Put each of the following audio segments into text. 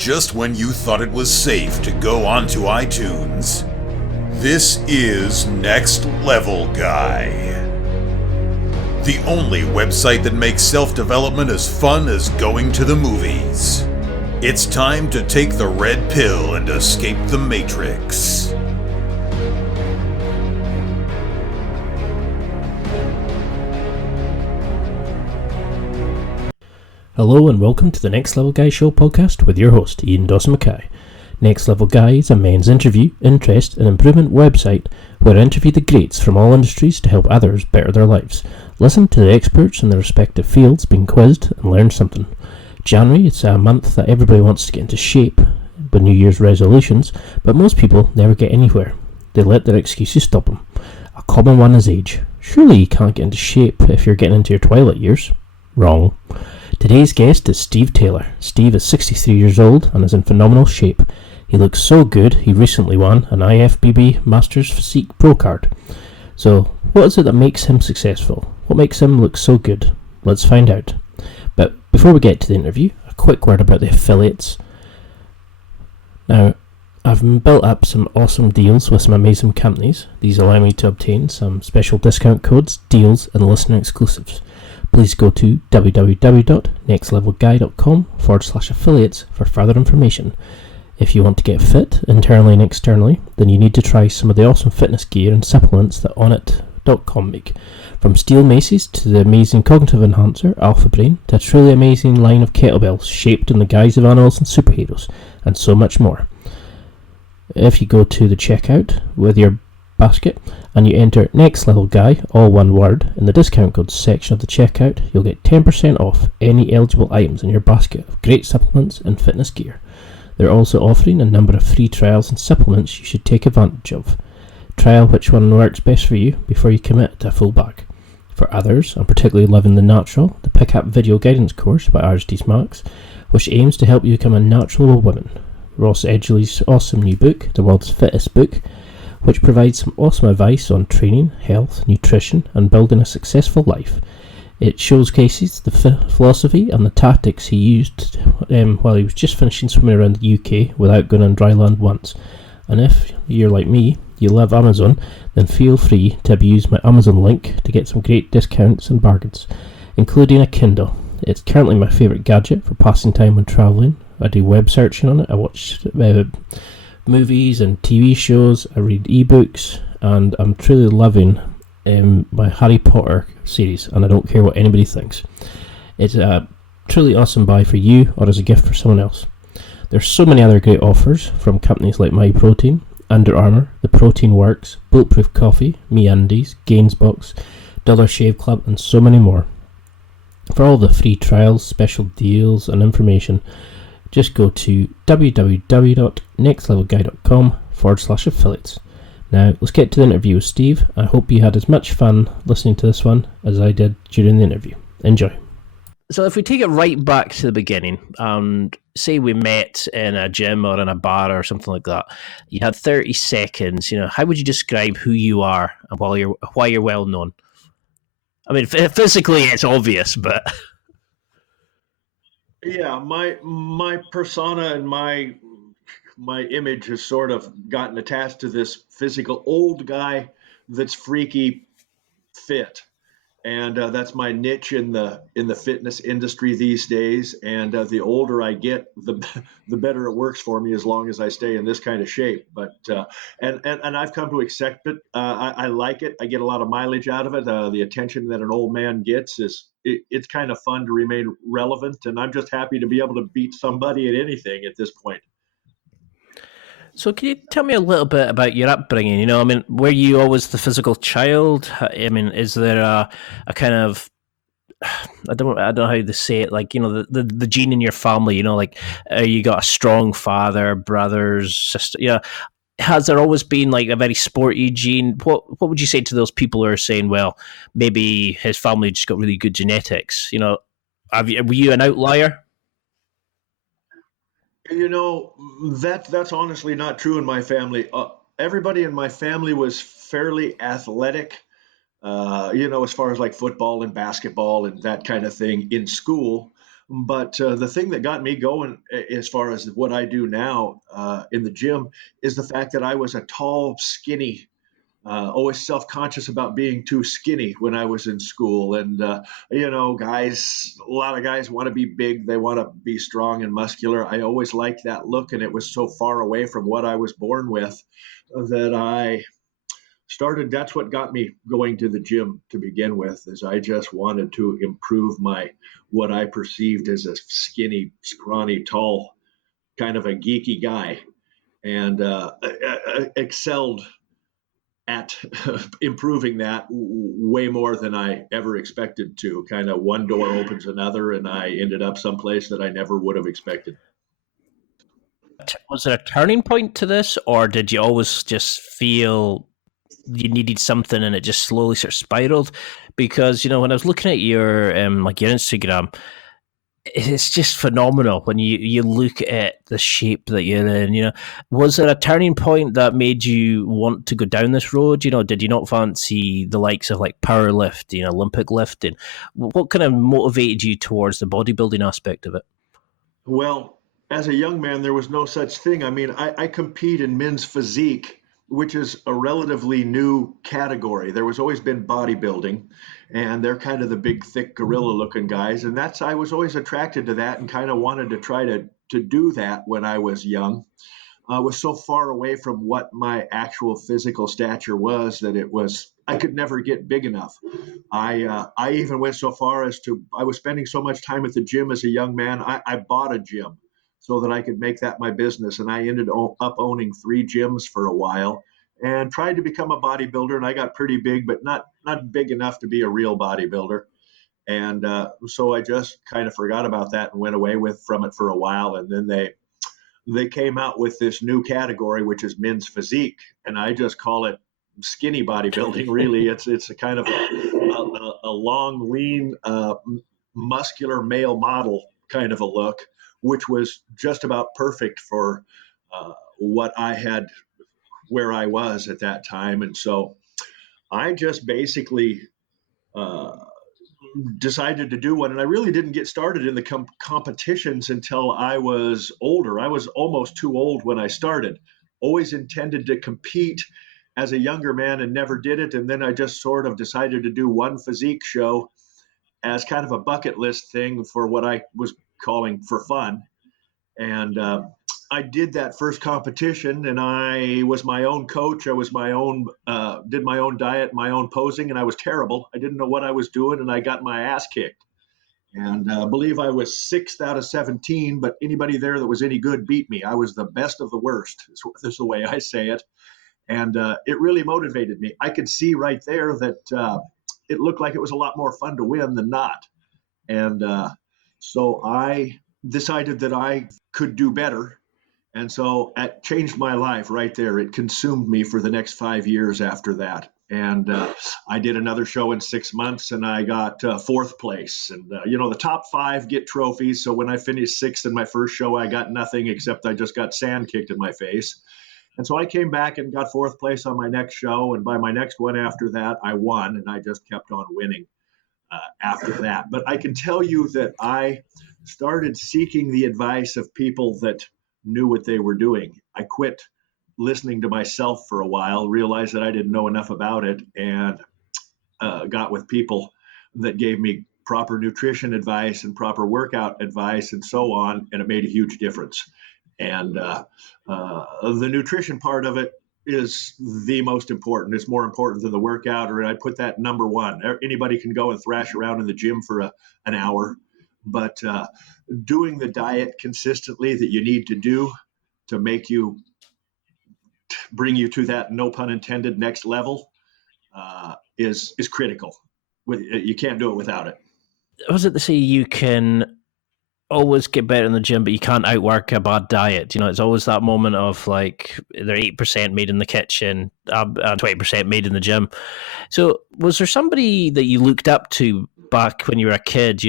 just when you thought it was safe to go onto iTunes. This is Next Level Guy, the only website that makes self-development as fun as going to the movies. It's time to take the red pill and escape the Matrix. Hello and welcome to the Next Level Guy Show podcast with your host, Ian Dawson-Mackay. Next Level Guy is a men's interview, interest and improvement website where I interview the greats from all industries to help others better their lives. Listen to the experts in their respective fields being quizzed and learn something. January, it's a month that everybody wants to get into shape with New Year's resolutions, but most people never get anywhere. They let their excuses stop them. A common one is age. Surely you can't get into shape if you're getting into your twilight years. Wrong. Today's guest is Steve Taylor. Steve is 63 years old and is in phenomenal shape. He looks so good he recently won an IFBB Masters Physique Pro card. So, what is it that makes him successful? What makes him look so good? Let's find out. But before we get to the interview, a quick word about the affiliates. Now, I've built up some awesome deals with some amazing companies. These allow me to obtain some special discount codes, deals and listener exclusives. Please go to www.nextlevelguy.com/affiliates for further information. If you want to get fit, internally and externally, then you need to try some of the awesome fitness gear and supplements that Onnit.com make. From steel maces to the amazing cognitive enhancer, Alpha Brain, to a truly amazing line of kettlebells shaped in the guise of animals and superheroes, and so much more. If you go to the checkout with your basket and you enter Next Level Guy, all one word, in the discount codes section of the checkout, you'll get 10% off any eligible items in your basket of great supplements and fitness gear. They're also offering a number of free trials and supplements you should take advantage of. Trial which one works best for you before you commit to a full bag. For others, I'm particularly loving The Natural, the Pick-Up Video Guidance course by Aristides Marks, which aims to help you become a natural woman. Ross Edgley's awesome new book, The World's Fittest Book, which provides some awesome advice on training, health, nutrition and building a successful life. It showcases the philosophy and the tactics he used while he was just finishing swimming around the UK without going on dry land once. And if you're like me, you love Amazon, then feel free to abuse my Amazon link to get some great discounts and bargains, including a Kindle. It's currently my favourite gadget for passing time when travelling. I do web searching on it, I watch movies and TV shows, I read ebooks, and I'm truly loving my Harry Potter series, and I don't care what anybody thinks. It's a truly awesome buy for you or as a gift for someone else. There's so many other great offers from companies like MyProtein, Under Armour, The Protein Works, Bulletproof Coffee, MeUndies, Gainsbox, Dollar Shave Club, and so many more. For all the free trials, special deals and information, just go to www.nextlevelguy.com/affiliates. Now, let's get to the interview with Steve. I hope you had as much fun listening to this one as I did during the interview. Enjoy. So if we take it right back to the beginning, and say we met in a gym or in a bar or something like that, you had 30 seconds, how would you describe who you are and why you're well known? I mean, physically it's obvious, but... Yeah, my persona and my image has sort of gotten attached to this physical old guy that's freaky fit, and that's my niche in the fitness industry these days. And the older I get, the better it works for me, as long as I stay in this kind of shape. But and I've come to accept it. I like it. I get a lot of mileage out of it. The attention that an old man gets it's kind of fun to remain relevant, and I'm just happy to be able to beat somebody at anything at this point. So can you tell me a little bit about your upbringing? Were you always the physical child? Is there a kind of, I don't know how to say it, like, the gene in your family, you got a strong father, brothers, sister, has there always been like a very sporty gene? What would you say to those people who are saying, well, maybe his family just got really good genetics? Were you an outlier? That's honestly not true in my family. Everybody in my family was fairly athletic, as far as like football and basketball and that kind of thing in school. But the thing that got me going as far as what I do now in the gym is the fact that I was a tall, skinny, always self-conscious about being too skinny when I was in school. And guys, a lot of guys want to be big. They want to be strong and muscular. I always liked that look, and it was so far away from what I was born with that I started. That's what got me going to the gym to begin with. Is I just wanted to improve my what I perceived as a skinny, scrawny, tall, kind of a geeky guy, and excelled at improving that way more than I ever expected to. Kind of one door opens another, and I ended up someplace that I never would have expected. Was there a turning point to this, or did you always just feel you needed something and it just slowly sort of spiraled? Because when I was looking at your your Instagram, it's just phenomenal when you look at the shape that you're in. Was there a turning point that made you want to go down this road? Did you not fancy the likes of like powerlifting, Olympic lifting? What kind of motivated you towards the bodybuilding aspect of it? Well, as a young man, there was no such thing. I mean, I compete in men's physique, which is a relatively new category. There was always been bodybuilding, and they're kind of the big, thick, gorilla-looking guys, and I was always attracted to that and kind of wanted to try to do that when I was young. I was so far away from what my actual physical stature was that I could never get big enough. I even went so far as to I was spending so much time at the gym as a young man. I bought a gym so that I could make that my business, and I ended up owning 3 gyms for a while and tried to become a bodybuilder. And I got pretty big, but not big enough to be a real bodybuilder. And so I just kind of forgot about that and went away from it for a while. And then they came out with this new category, which is men's physique, and I just call it skinny bodybuilding. Really, it's a kind of a long, lean, muscular male model kind of a look, which was just about perfect for what I had, where I was at that time. And so I just basically uh, decided to do one. And I really didn't get started in the competitions until I was older. I was almost too old when I started. Always intended to compete as a younger man and never did it. And then I just sort of decided to do one physique show as kind of a bucket list thing for what I was calling for fun. And I did that first competition, and I was my own coach. I was did my own diet, my own posing, and I was terrible. I didn't know what I was doing, and I got my ass kicked. And I believe I was 6th out of 17, but anybody there that was any good beat me. I was the best of the worst, is the way I say it. And it really motivated me. I could see right there that it looked like it was a lot more fun to win than not. And so I decided that I could do better. And so it changed my life right there. It consumed me for the next 5 years after that. And I did another show in 6 months, and I got 4th place. And, the top 5 get trophies. So when I finished 6th in my first show, I got nothing except I just got sand kicked in my face. And so I came back and got 4th place on my next show. And by my next one after that, I won, and I just kept on winning after that. But I can tell you that I started seeking the advice of people that knew what they were doing. I quit listening to myself for a while, realized that I didn't know enough about it, and got with people that gave me proper nutrition advice and proper workout advice and so on, and it made a huge difference. And the nutrition part of it is the most important. It's more important than the workout, or I put that number one. Anybody can go and thrash around in the gym for an hour, but doing the diet consistently that you need to do to bring you to that, no pun intended, next level is critical. You can't do it without it. Was it to say you can always get better in the gym, but you can't outwork a bad diet? It's always that moment of like they're 8% made in the kitchen, 20% made in the gym. So was there somebody that you looked up to back when you were a kid?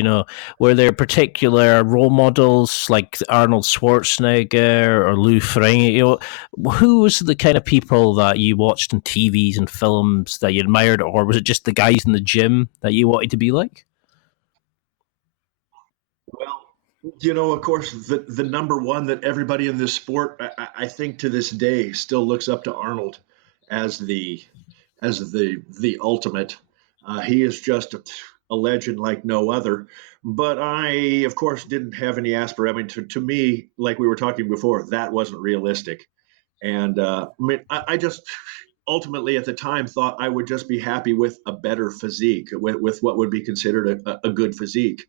Were there particular role models like Arnold Schwarzenegger or Lou Ferrigno? Who was the kind of people that you watched in TVs and films that you admired, or was it just the guys in the gym that you wanted to be like? Well, Of course, the number one that everybody in this sport, I think to this day, still looks up to Arnold as the ultimate. He is just a legend like no other. But I, of course, didn't have any aspiration. I mean, to me, like we were talking before, that wasn't realistic. And I just ultimately at the time thought I would just be happy with a better physique, with what would be considered a good physique.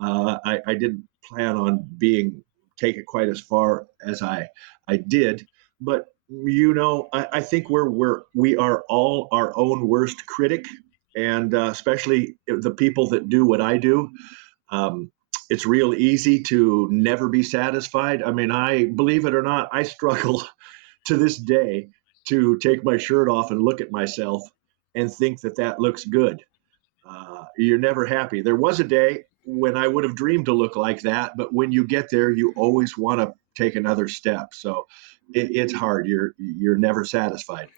I didn't plan on being take it quite as far as I did, but I think we are all our own worst critic, and especially the people that do what I do. Um, it's real easy to never be satisfied. I mean, I believe it or not, I struggle to this day to take my shirt off and look at myself and think that that looks good. You're never happy. There was a day when I would have dreamed to look like that, but when you get there, you always want to take another step. So it's hard. You're never satisfied.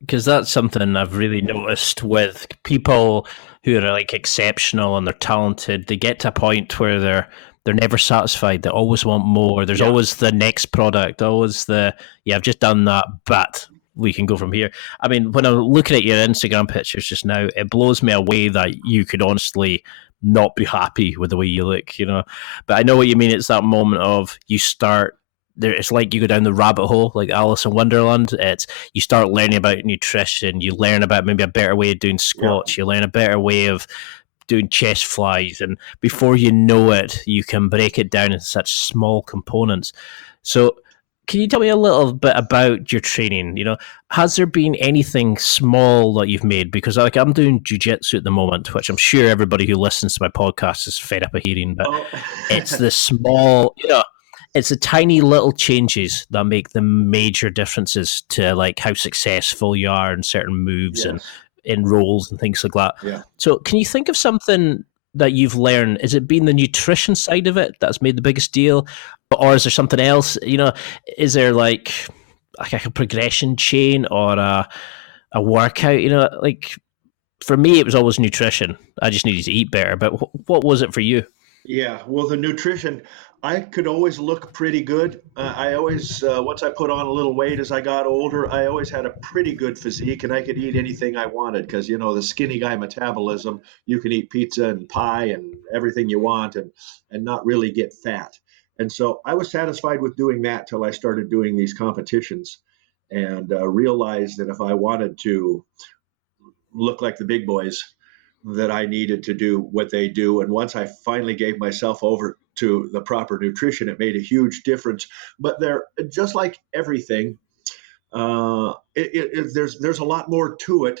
Because that's something I've really noticed with people who are like exceptional and they're talented. They get to a point where they're never satisfied. They always want more. There's Yeah. always the next product. Always I've just done that, but we can go from here. I mean, when I'm looking at your Instagram pictures just now, it blows me away that you could honestly not be happy with the way you look. But I know what you mean. It's that moment of you start there. It's like you go down the rabbit hole, like Alice in Wonderland. It's you start learning about nutrition. You learn about maybe a better way of doing squats. You learn a better way of doing chest flies, and before you know it, you can break it down into such small components. So can you tell me a little bit about your training? Has there been anything small that you've made? Because like I'm doing jiu-jitsu at the moment, which I'm sure everybody who listens to my podcast is fed up of hearing, but Oh. it's the small, it's the tiny little changes that make the major differences to like how successful you are in certain moves and Yes. in roles and things like that. Yeah. So can you think of something that you've learned? Is it been the nutrition side of it that's made the biggest deal? Or is there something else? Is there like a progression chain or a workout? Like for me, it was always nutrition. I just needed to eat better. But what was it for you? Yeah, well, the nutrition, I could always look pretty good. I always, once I put on a little weight as I got older, I always had a pretty good physique and I could eat anything I wanted because, the skinny guy metabolism, you can eat pizza and pie and everything you want and not really get fat. And so I was satisfied with doing that till I started doing these competitions and realized that if I wanted to look like the big boys, that I needed to do what they do. And once I finally gave myself over to the proper nutrition, it made a huge difference. But there, just like everything, there's a lot more to it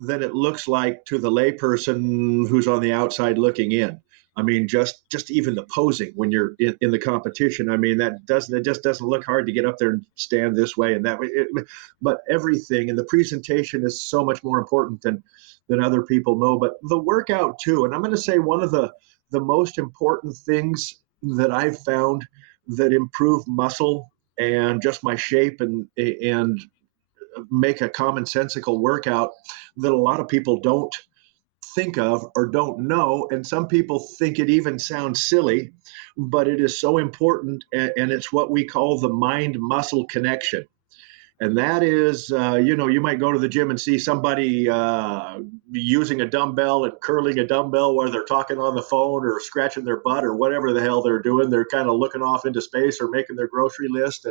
than it looks like to the layperson who's on the outside looking in. I mean, just even the posing when you're in the competition. I mean, it just doesn't look hard to get up there and stand this way and that way. But everything and the presentation is so much more important than other people know. But the workout too, and I'm going to say one of the most important things that I've found that improve muscle and just my shape and make a commonsensical workout that a lot of people don't think of or don't know. And some people think it even sounds silly, but it is so important. And it's what we call the mind muscle connection. And that is, you might go to the gym and see somebody using a dumbbell and curling a dumbbell while they're talking on the phone or scratching their butt or whatever the hell they're doing. They're kind of looking off into space or making their grocery list.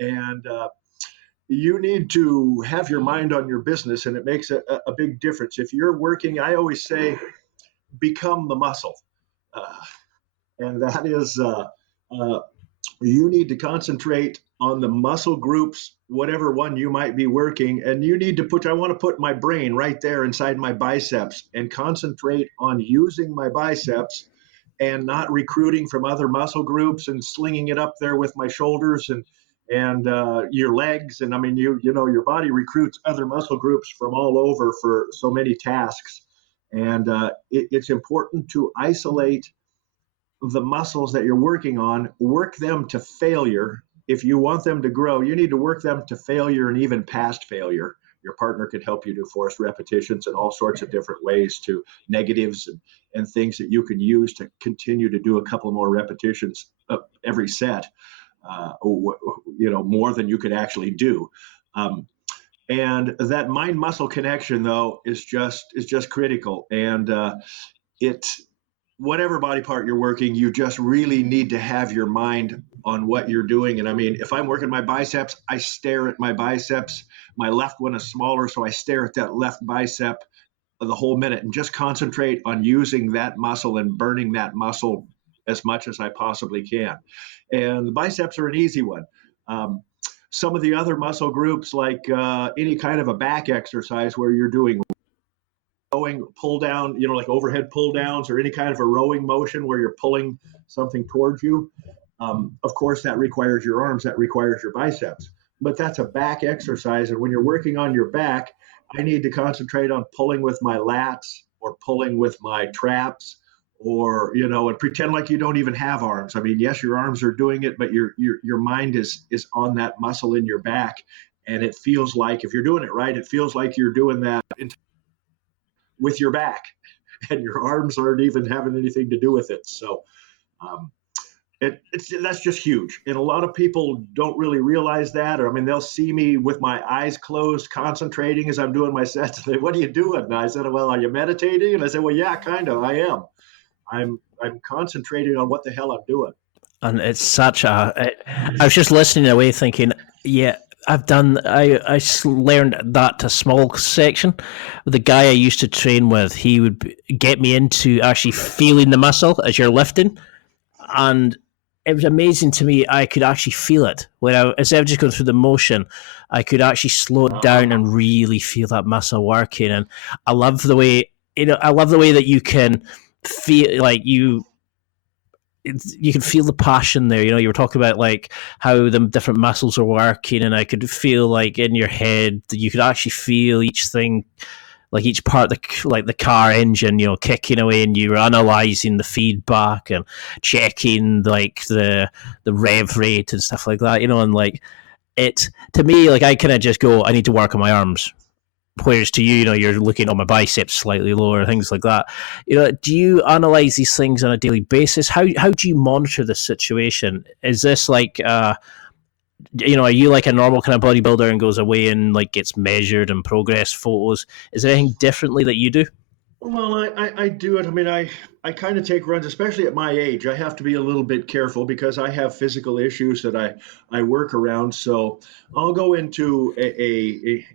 And you need to have your mind on your business, and it makes a big difference. If you're working, I always say, become the muscle. Uh, and that is, uh, you need to concentrate on the muscle groups, whatever one you might be working. And you need to I want to put my brain right there inside my biceps and concentrate on using my biceps and not recruiting from other muscle groups and slinging it up there with my shoulders and your legs. And I mean, your body recruits other muscle groups from all over for so many tasks. And it's important to isolate the muscles that you're working on, work them to failure. If you want them to grow, you need to work them to failure and even past failure. Your partner could help you do forced repetitions and all sorts of different ways to negatives and things that you can use to continue to do a couple more repetitions every set, more than you could actually do. And that mind muscle connection, though, is just critical. And it whatever body part you're working, you just really need to have your mind on what you're doing. And I mean, if I'm working my biceps, I stare at my biceps. My left one is smaller, so I stare at that left bicep the whole minute and just concentrate on using that muscle and burning that muscle as much as I possibly can. And the biceps are an easy one. Some of the other muscle groups, like any kind of a back exercise where you're doing rowing pull down, like overhead pull downs or any kind of a rowing motion where you're pulling something towards you. Of course, that requires your arms, that requires your biceps, but that's a back exercise. And when you're working on your back, I need to concentrate on pulling with my lats or pulling with my traps, or, and pretend like you don't even have arms. I mean, yes, your arms are doing it, but your mind is on that muscle in your back. And it feels like, if you're doing it right, it feels like you're doing that with your back, and your arms aren't even having anything to do with it. So that's just huge. And a lot of people don't really realize that, or, I mean, they'll see me with my eyes closed, concentrating as I'm doing my sets. And they, what are you doing? And I said, well, are you meditating? And I said, well, yeah, kind of, I am. I'm concentrating on what the hell I'm doing. And it's such a... I was just listening away thinking, yeah, I learned that to a small section. The guy I used to train with, he would get me into actually feeling the muscle as you're lifting. And it was amazing to me. I could actually feel it. Instead of just going through the motion, I could actually slow it down and really feel that muscle working. And I love the way, that you can feel like you can feel the passion there. You were talking about like how the different muscles are working, and I could feel like in your head that you could actually feel each thing, like each part, like the car engine, kicking away, and you were analysing the feedback and checking like the rev rate and stuff like that, and like it, to me, like I kind of just go, I need to work on my arms. Whereas to you, you're looking at my biceps slightly lower, things like that. Do you analyze these things on a daily basis? How do you monitor the situation? Is this like, are you like a normal kind of bodybuilder and goes away and like gets measured and progress photos? Is there anything differently that you do? Well, I do it. I mean, I kind of take runs, especially at my age. I have to be a little bit careful because I have physical issues that I work around. So I'll go into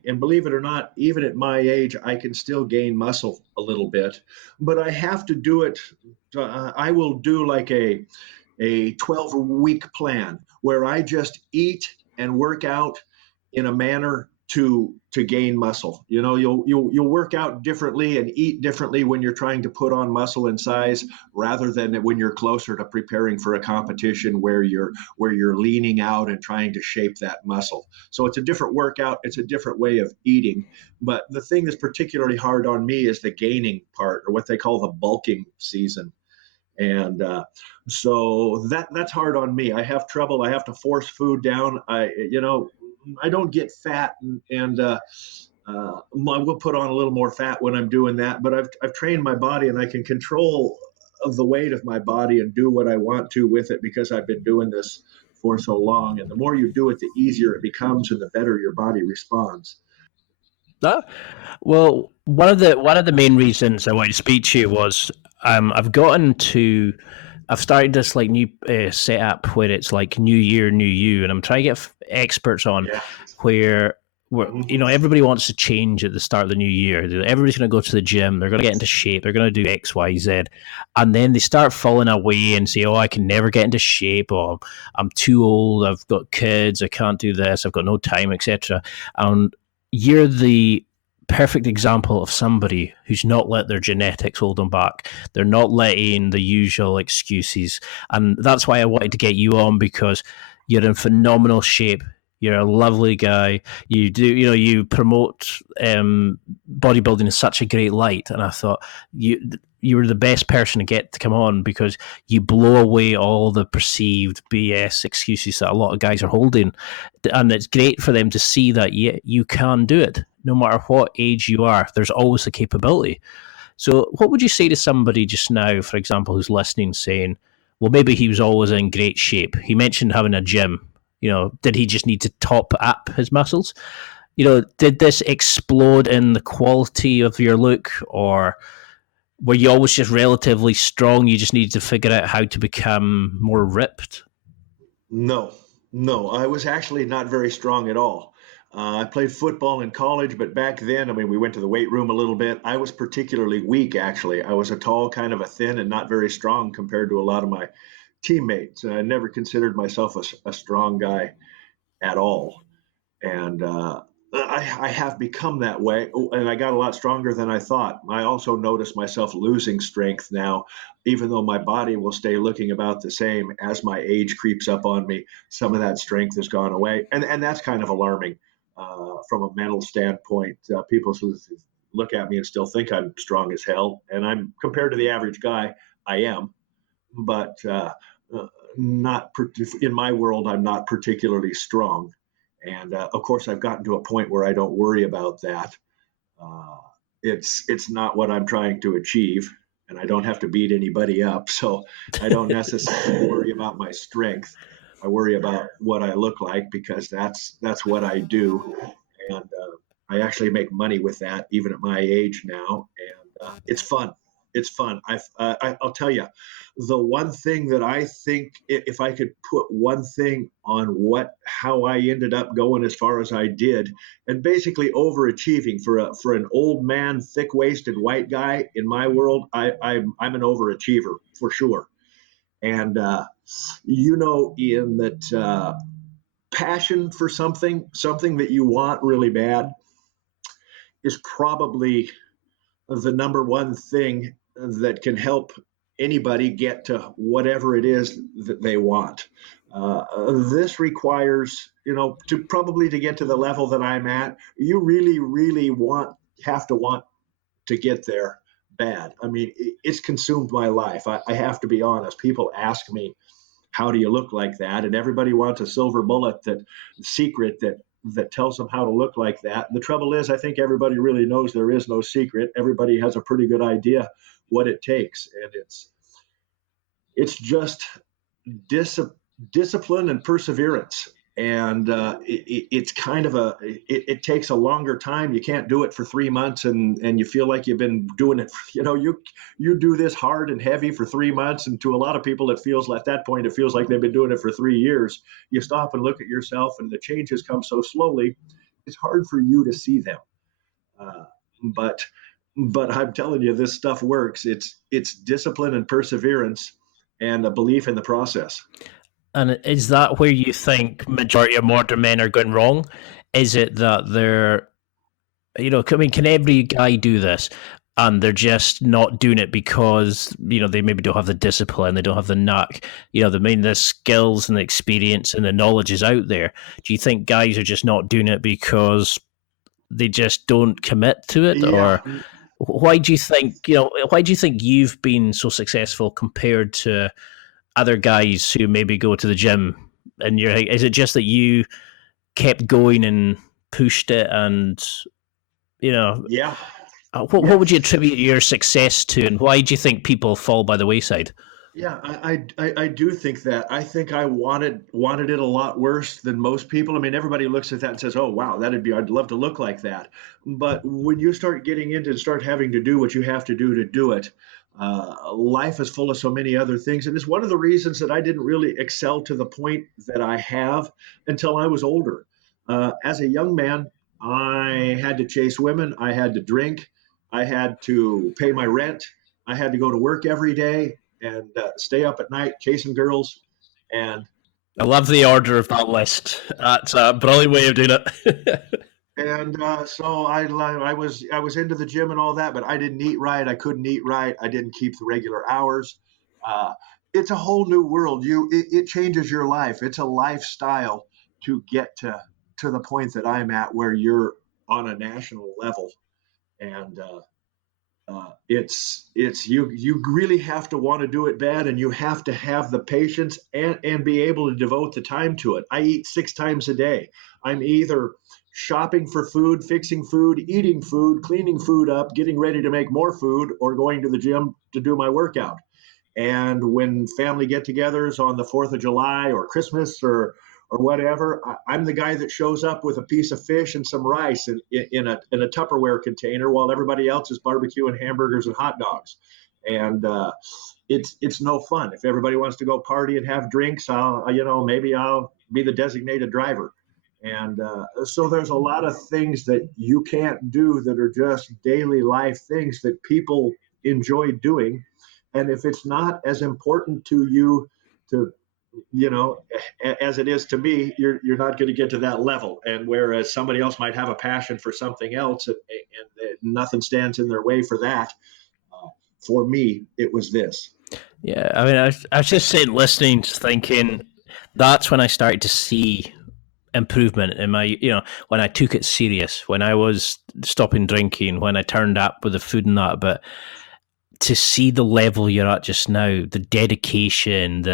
and believe it or not, even at my age, I can still gain muscle a little bit, but I have to do it. I will do like a 12-week plan where I just eat and work out in a manner to gain muscle. You'll work out differently and eat differently when you're trying to put on muscle and size, rather than when you're closer to preparing for a competition where you're leaning out and trying to shape that muscle. So it's a different workout, it's a different way of eating. But the thing that's particularly hard on me is the gaining part, or what they call the bulking season. And so that's hard on me. I have trouble. I have to force food down. I don't get fat, and I will put on a little more fat when I'm doing that. But I've trained my body, and I can control of the weight of my body and do what I want to with it because I've been doing this for so long. And the more you do it, the easier it becomes, and the better your body responds. Well, one of the main reasons I wanted to speak to you was I've started this like new setup where it's like new year, new you, and I'm trying to get experts on where everybody wants to change at the start of the new year. Everybody's going to go to the gym. They're going to get into shape. They're going to do X, Y, Z, and then they start falling away and say, "Oh, I can never get into shape. Or I'm too old. I've got kids. I can't do this. I've got no time, etc." And you're the perfect example of somebody who's not let their genetics hold them back. They're not letting the usual excuses. And that's why I wanted to get you on, because you're in phenomenal shape. You're a lovely guy. You promote bodybuilding in such a great light. And I thought you were the best person to get to come on, because you blow away all the perceived BS excuses that a lot of guys are holding. And it's great for them to see that, yeah, you can do it. no matter what age you are, there's always the capability. So, what would you say to somebody just now, for example, who's listening, saying, well, maybe he was always in great shape? He mentioned having a gym. Did he just need to top up his muscles? Did this explode in the quality of your look, or were you always just relatively strong? You just needed to figure out how to become more ripped? No, no, I was actually not very strong at all. I played football in college, but back then, I mean, we went to the weight room a little bit. I was particularly weak, actually. I was a tall, kind of a thin, and not very strong compared to a lot of my teammates. And I never considered myself a strong guy at all. And I have become that way, and I got a lot stronger than I thought. I also notice myself losing strength now, even though my body will stay looking about the same as my age creeps up on me. Some of that strength has gone away, and that's kind of alarming from a mental standpoint. People look at me and still think I'm strong as hell, and I'm compared to the average guy, I am, but not in my world. I'm not particularly strong. And of course, I've gotten to a point where I don't worry about that. Uh, it's not what I'm trying to achieve, and I don't have to beat anybody up. So I don't necessarily worry about my strength. I worry about what I look like because that's what I do, and I actually make money with that even at my age now, and it's fun. It's fun. I'll tell you, the one thing that I think, if I could put one thing on how I ended up going as far as I did, and basically overachieving for an old man, thick waisted white guy in my world, I'm an overachiever for sure. And in that passion for something that you want really bad, is probably the number one thing that can help anybody get to whatever it is that they want. This requires, to get to the level that I'm at, you really, really have to want to get there bad. I mean, it's consumed my life. I have to be honest. People ask me, how do you look like that? And everybody wants a silver bullet, that secret that tells them how to look like that. The trouble is, I think everybody really knows there is no secret. Everybody has a pretty good idea what it takes, and it's just dis- discipline and perseverance. And it's kind of it takes a longer time. You can't do it for 3 months and you feel like you've been doing it. You do this hard and heavy for 3 months, and to a lot of people, it feels like, at that point, it feels like they've been doing it for 3 years. You stop and look at yourself, and the changes come so slowly. It's hard for you to see them. Uh, but but I'm telling you, this stuff works. It's discipline and perseverance and a belief in the process. And is that where you think majority of modern men are going wrong? Is it that I mean, can every guy do this? And they're just not doing it because, they maybe don't have the discipline, they don't have the knack. The skills and the experience and the knowledge is out there. Do you think guys are just not doing it because they just don't commit to it? Yeah, Or why do you think you've been so successful compared to other guys who maybe go to the gym? And is it just that you kept going and pushed it, and you know yeah, what yeah. would you attribute your success to, and why do you think people fall by the wayside? Yeah, I do think that. I think I wanted it a lot worse than most people. I mean, everybody looks at that and says, "Oh, wow, I'd love to look like that." But when you start getting into start having to do what you have to do it, life is full of so many other things, and it's one of the reasons that I didn't really excel to the point that I have until I was older. As a young man, I had to chase women, I had to drink, I had to pay my rent, I had to go to work every day and stay up at night chasing girls. And I love the order of that list. That's a brilliant way of doing it. so I was into the gym and all that, but I didn't eat right. I couldn't eat right. I didn't keep the regular hours. Uh, it's a whole new world. It changes your life. It's a lifestyle to get to the point that I'm at, where you're on a national level. And it's you really have to want to do it bad, and you have to have the patience and be able to devote the time to it. I eat 6 times a day. I'm either shopping for food, fixing food, eating food, cleaning food up, getting ready to make more food, or going to the gym to do my workout. And when family get-togethers on the 4th of July or Christmas or whatever, I'm the guy that shows up with a piece of fish and some rice in a Tupperware container while everybody else is barbecuing hamburgers and hot dogs. And it's no fun. If everybody wants to go party and have drinks, maybe I'll be the designated driver. And so there's a lot of things that you can't do that are just daily life things that people enjoy doing. And if it's not as important to you to, as it is to me, you're not going to get to that level. And whereas somebody else might have a passion for something else, and nothing stands in their way for that. For me, it was this. Yeah, I mean, I was just sitting listening, just thinking, that's when I started to see improvement in my, when I took it serious, when I was stopping drinking, when I turned up with the food and that. But to see the level you're at just now, the dedication,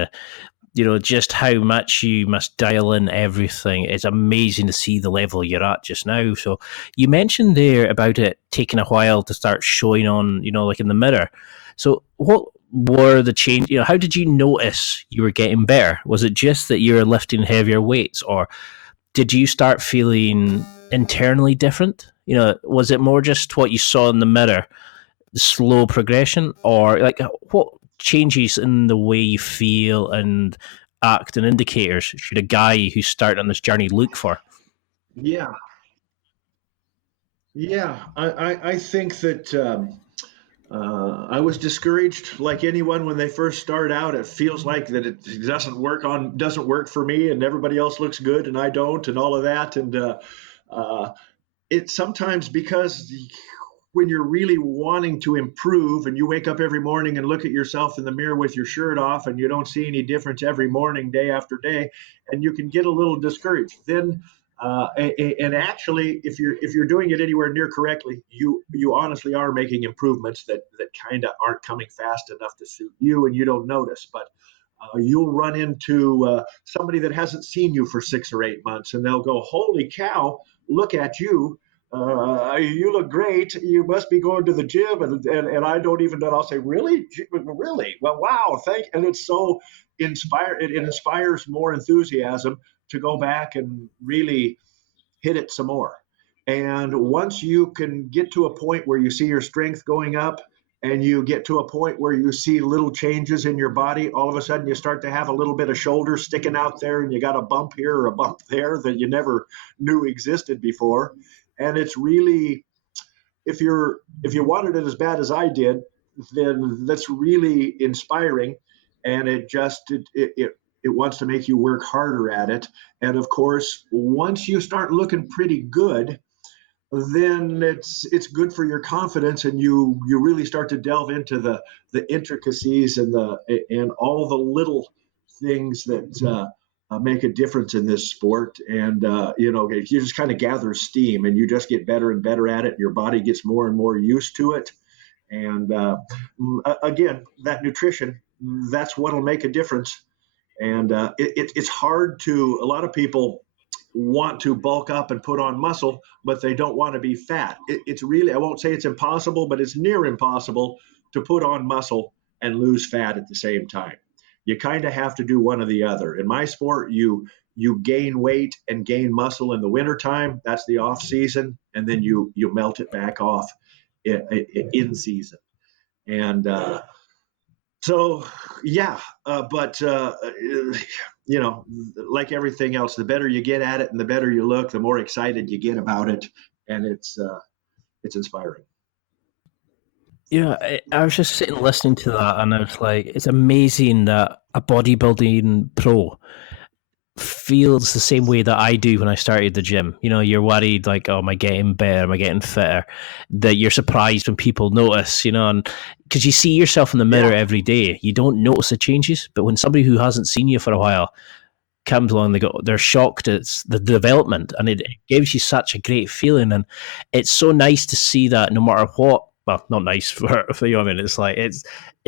just how much you must dial in everything. It's amazing to see the level you're at just now. So you mentioned there about it taking a while to start showing on, like in the mirror. So what were the change? How did you notice you were getting better? Was it just that you were lifting heavier weights, or did you start feeling internally different? Was it more just what you saw in the mirror, the slow progression, or like what changes in the way you feel and act and indicators should a guy who's starting on this journey look for? Yeah. I think that I was discouraged, like anyone when they first start out. It feels like that it doesn't work for me, and everybody else looks good and I don't, and all of that. And it's sometimes because when you're really wanting to improve and you wake up every morning and look at yourself in the mirror with your shirt off and you don't see any difference every morning, day after day, and you can get a little discouraged. Then and actually, if you're doing it anywhere near correctly, you honestly are making improvements that kind of aren't coming fast enough to suit you, and you don't notice. But you'll run into somebody that hasn't seen you for 6 or 8 months, and they'll go, "Holy cow! Look at you! You look great. You must be going to the gym." And I don't even know. I'll say, "Really? Really? Well, wow, thank." And it's so inspired. It inspires more enthusiasm to go back and really hit it some more. And once you can get to a point where you see your strength going up, and you get to a point where you see little changes in your body, all of a sudden you start to have a little bit of shoulder sticking out there, and you got a bump here or a bump there that you never knew existed before. And it's really, if you wanted it as bad as I did, then that's really inspiring. And it wants to make you work harder at it. And of course, once you start looking pretty good, then it's good for your confidence, and you really start to delve into the intricacies and all the little things that make a difference in this sport. And you just kind of gather steam, and you just get better and better at it, and your body gets more and more used to it. And again, that nutrition, that's what'll make a difference. And it's hard to, a lot of people want to bulk up and put on muscle, but they don't want to be fat. It's really, I won't say it's impossible, but it's near impossible to put on muscle and lose fat at the same time. You kind of have to do one or the other. In my sport, you gain weight and gain muscle in the wintertime. That's the off season. And then you melt it back off in season. And so, yeah, but like everything else, the better you get at it and the better you look, the more excited you get about it, and it's inspiring. I was just sitting listening to that, and I was like, it's amazing that a bodybuilding pro feels the same way that I do when I started the gym. You're worried, like, oh, am I getting better? Am I getting fitter? That you're surprised when people notice, and because you see yourself in the mirror every day, you don't notice the changes. But when somebody who hasn't seen you for a while comes along, they're shocked at the development, and it gives you such a great feeling. And it's so nice to see that no matter what, well, not nice for you. I mean, it's like, it's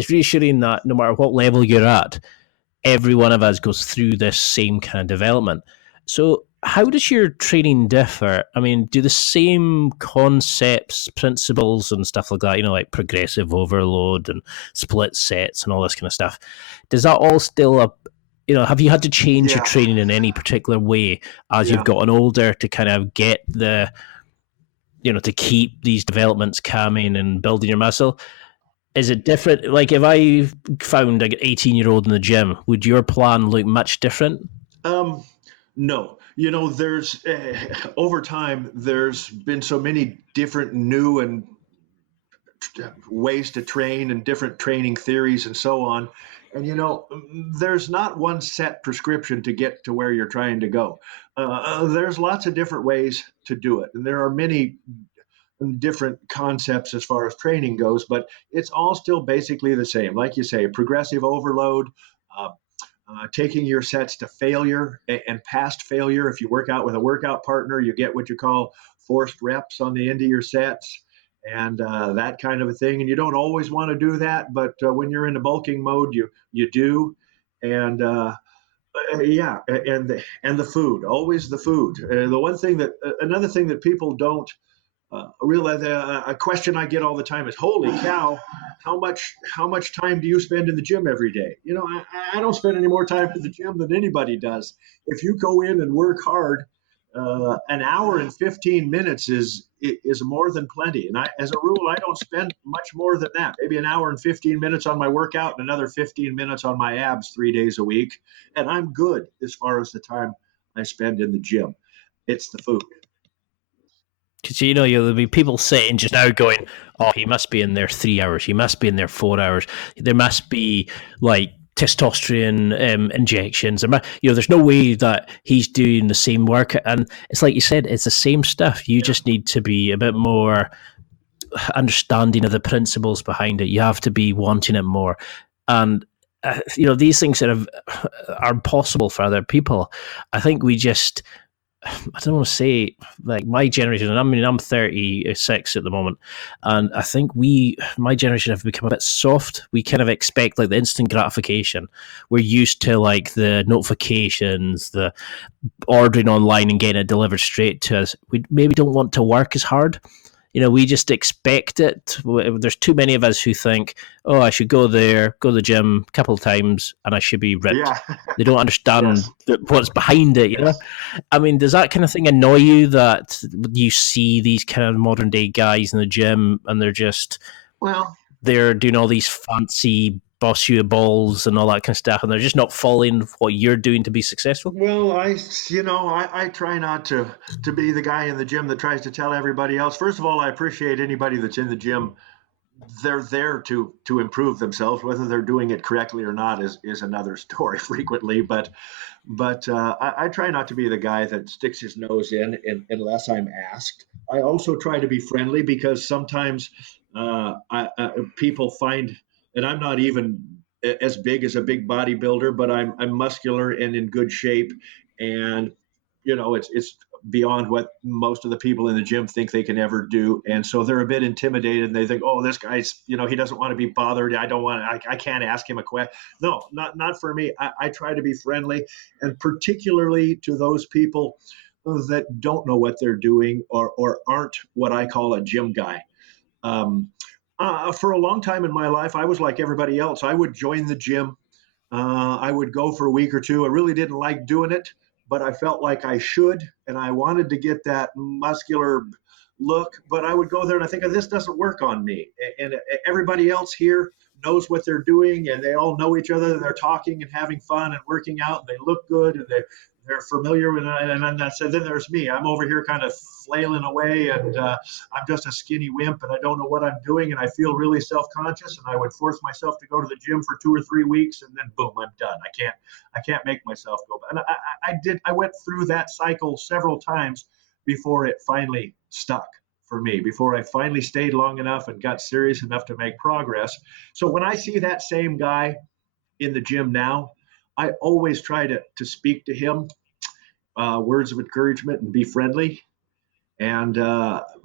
reassuring that no matter what level you're at, every one of us goes through this same kind of development. So how does your training differ? I mean, do the same concepts, principles, and stuff like that, like progressive overload and split sets and all this kind of stuff, does that all still have you had to change your Yeah, training in any particular way as you've yeah, gotten older to kind of get to keep these developments coming and building your muscle? Is it different? Like, if I found an 18-year-old in the gym, would your plan look much different? um, no, there's over time there's been so many different new and ways to train and different training theories and so on. And there's not one set prescription to get to where you're trying to go. There's lots of different ways to do it, and there are many different concepts as far as training goes, but it's all still basically the same. Like you say, progressive overload, uh, taking your sets to failure and past failure. If you work out with a workout partner, you get what you call forced reps on the end of your sets and that kind of a thing. And you don't always want to do that, but when you're in the bulking mode, you do. And yeah, and the food, always the food. The one thing that another thing that people don't realize, a question I get all the time is, "Holy cow, how much time do you spend in the gym every day?" I don't spend any more time in the gym than anybody does. If you go in and work hard, an hour and 15 minutes is more than plenty. And as a rule, I don't spend much more than that. Maybe an hour and 15 minutes on my workout and another 15 minutes on my abs 3 days a week, and I'm good as far as the time I spend in the gym. It's the food. Because there'll be people sitting just now going, "Oh, he must be in there 3 hours. He must be in there 4 hours. There must be like testosterone injections. There's no way that he's doing the same work." And it's like you said, it's the same stuff. You Yeah. just need to be a bit more understanding of the principles behind it. You have to be wanting it more, and these things are impossible for other people. I think we just I don't want to say like my generation, and I mean I'm 36 at the moment, and I think my generation have become a bit soft. We kind of expect like the instant gratification. We're used to like the notifications, the ordering online and getting it delivered straight to us. We maybe don't want to work as hard. We just expect it. There's too many of us who think, "Oh, I should go there, go to the gym a couple of times, and I should be ripped." Yeah. They don't understand Yes. what's behind it. Yes. I mean, does that kind of thing annoy you that you see these kind of modern day guys in the gym and Well, they're doing all these fancy boss you balls and all that kind of stuff, and they're just not following what you're doing to be successful? well, I try not to be the guy in the gym that tries to tell everybody else. First of all, I appreciate anybody that's in the gym. They're there to improve themselves. Whether they're doing it correctly or not is another story frequently. But I try not to be the guy that sticks his nose in unless I'm asked. I also try to be friendly because sometimes people find, and I'm not even as big as a big bodybuilder, but I'm muscular and in good shape, and it's beyond what most of the people in the gym think they can ever do, and so they're a bit intimidated. And they think, "Oh, this guy's, he doesn't want to be bothered. I don't want to. I can't ask him a question." No, not for me. I try to be friendly, and particularly to those people that don't know what they're doing or aren't what I call a gym guy. Um, for a long time in my life, I was like everybody else. I would join the gym. I would go for a week or two. I really didn't like doing it, but I felt like I should, and I wanted to get that muscular look. But I would go there and I think, this doesn't work on me. And everybody else here knows what they're doing, and they all know each other. And they're talking and having fun and working out, and they look good, and they're familiar. And I said, then there's me. I'm over here kind of flailing away, and I'm just a skinny wimp, and I don't know what I'm doing, and I feel really self-conscious. And I would force myself to go to the gym for 2 or 3 weeks, and then boom, I'm done. I can't make myself go. And I went through that cycle several times before it finally stuck for me, before I finally stayed long enough and got serious enough to make progress. So when I see that same guy in the gym now, I always try to speak to him words of encouragement and be friendly and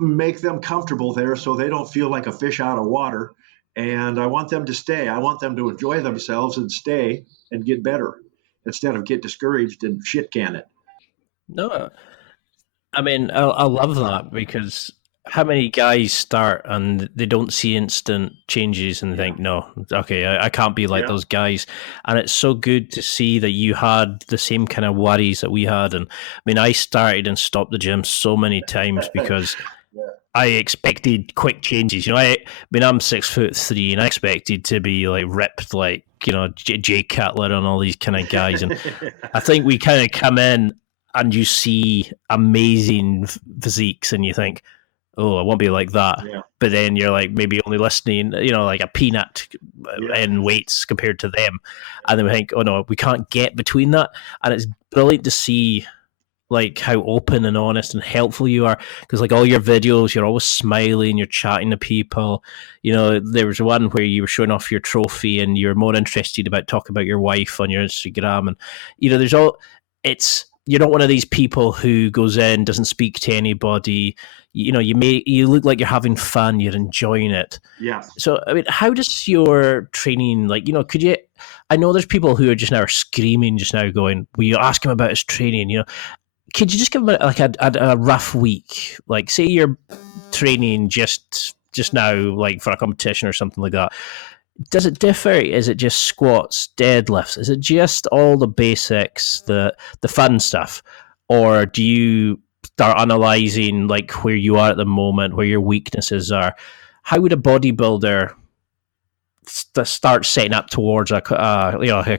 make them comfortable there so they don't feel like a fish out of water. And I want them to stay. I want them to enjoy themselves and stay and get better instead of get discouraged and shit can it. No, I mean, I love that because how many guys start and they don't see instant changes and Yeah. think, no, okay, I can't be like Yeah. those guys. And it's so good to see that you had the same kind of worries that we had. And I mean, I started and stopped the gym so many times because Yeah. I expected quick changes. I mean, I'm 6'3", and I expected to be like ripped, like Jay Cutler and all these kind of guys. And I think we kind of come in and you see amazing physiques, and you think, "Oh, I won't be like that." Yeah. But then you're like maybe only listening, like a peanut Yeah. in weights compared to them, and then we think, "Oh no, we can't get between that." And it's brilliant to see like how open and honest and helpful you are, because like all your videos you're always smiling, you're chatting to people. There was one where you were showing off your trophy and you're more interested about talking about your wife on your Instagram. And there's all it's you're not one of these people who goes in, doesn't speak to anybody. You look like you're having fun, you're enjoying it. Yeah. So I mean, how does your training, like, could you, I know there's people who are just now screaming just now going, will you ask him about his training? Could you just give them like a rough week? Like, say you're training just now, like for a competition or something like that. Does it differ? Is it just squats, deadlifts? Is it just all the basics, the fun stuff, or do you start analyzing like where you are at the moment, where your weaknesses are? How would a bodybuilder start setting up towards a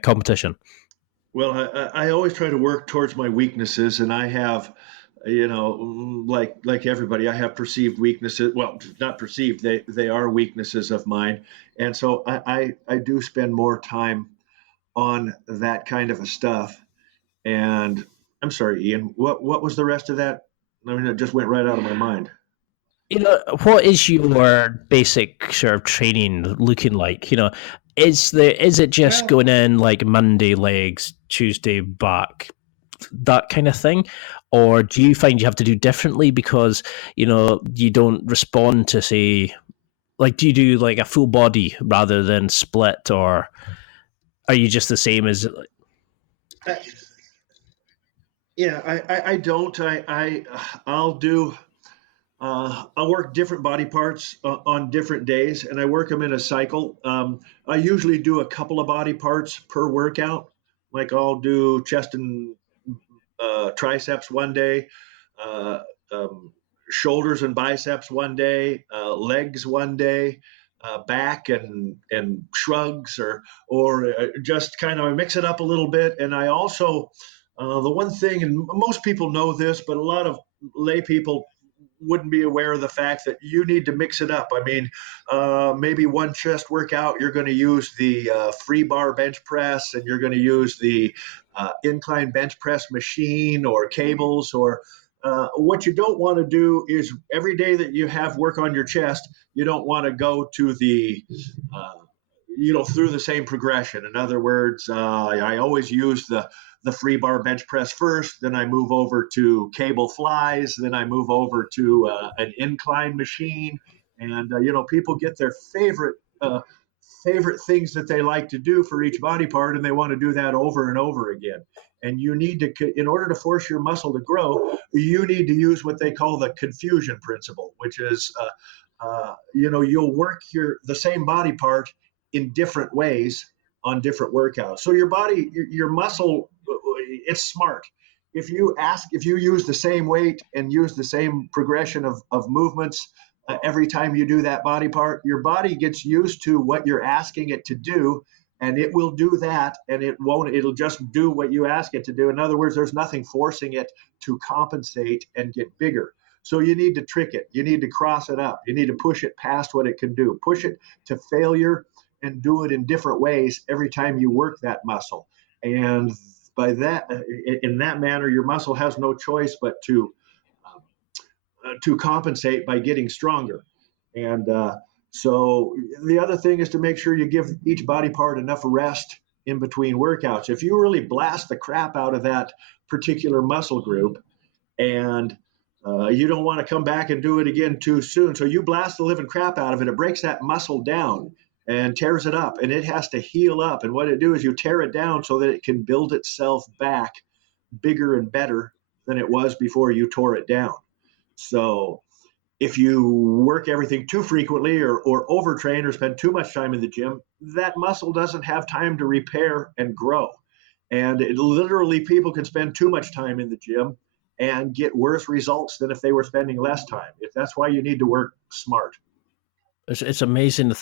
competition? Well, I always try to work towards my weaknesses, and I have, like everybody, I have perceived weaknesses. Well, not perceived; they are weaknesses of mine, and so I do spend more time on that kind of a stuff. And I'm sorry, Ian. What was the rest of that? I mean, it just went right out of my mind. What is your basic sort of training looking like? Is it just Well, going in like Monday legs, Tuesday back, that kind of thing, or do you find you have to do differently because you don't respond to, say, like, do you do like a full body rather than split, or are you just the same as? I, yeah, I don't. I'll do. I work different body parts on different days, and I work them in a cycle. I usually do a couple of body parts per workout. Like I'll do chest and triceps one day, uh, um, shoulders and biceps one day, legs one day, back and shrugs, or just kind of mix it up a little bit. And I also the one thing, and most people know this, but a lot of lay people wouldn't be aware of the fact that you need to mix it up. I mean, maybe one chest workout, you're going to use the free bar bench press, and you're going to use the incline bench press machine or cables. Or what you don't want to do is every day that you have work on your chest, you don't want to go to the through the same progression. In other words, I always use the free bar bench press first, then I move over to cable flies, then I move over to an incline machine, and people get their favorite things that they like to do for each body part, and they want to do that over and over again. And you need to, in order to force your muscle to grow, you need to use what they call the confusion principle, which is, you'll work the same body part in different ways on different workouts. So your body, your muscle, it's smart. If you use the same weight and use the same progression of movements every time you do that body part, your body gets used to what you're asking it to do, and it will do that, and it'll just do what you ask it to do. In other words, there's nothing forcing it to compensate and get bigger. So you need to trick it. You need to cross it up. You need to push it past what it can do. Push it to failure and do it in different ways every time you work that muscle. And by that, in that manner, your muscle has no choice but to compensate by getting stronger. And so the other thing is to make sure you give each body part enough rest in between workouts. If you really blast the crap out of that particular muscle group, and you don't want to come back and do it again too soon, so you blast the living crap out of it, it breaks that muscle down and tears it up, and it has to heal up. And what it do is you tear it down so that it can build itself back bigger and better than it was before you tore it down. So if you work everything too frequently or overtrain or spend too much time in the gym, that muscle doesn't have time to repair and grow. And literally, people can spend too much time in the gym and get worse results than if they were spending less time. If that's why you need to work smart. It's amazing to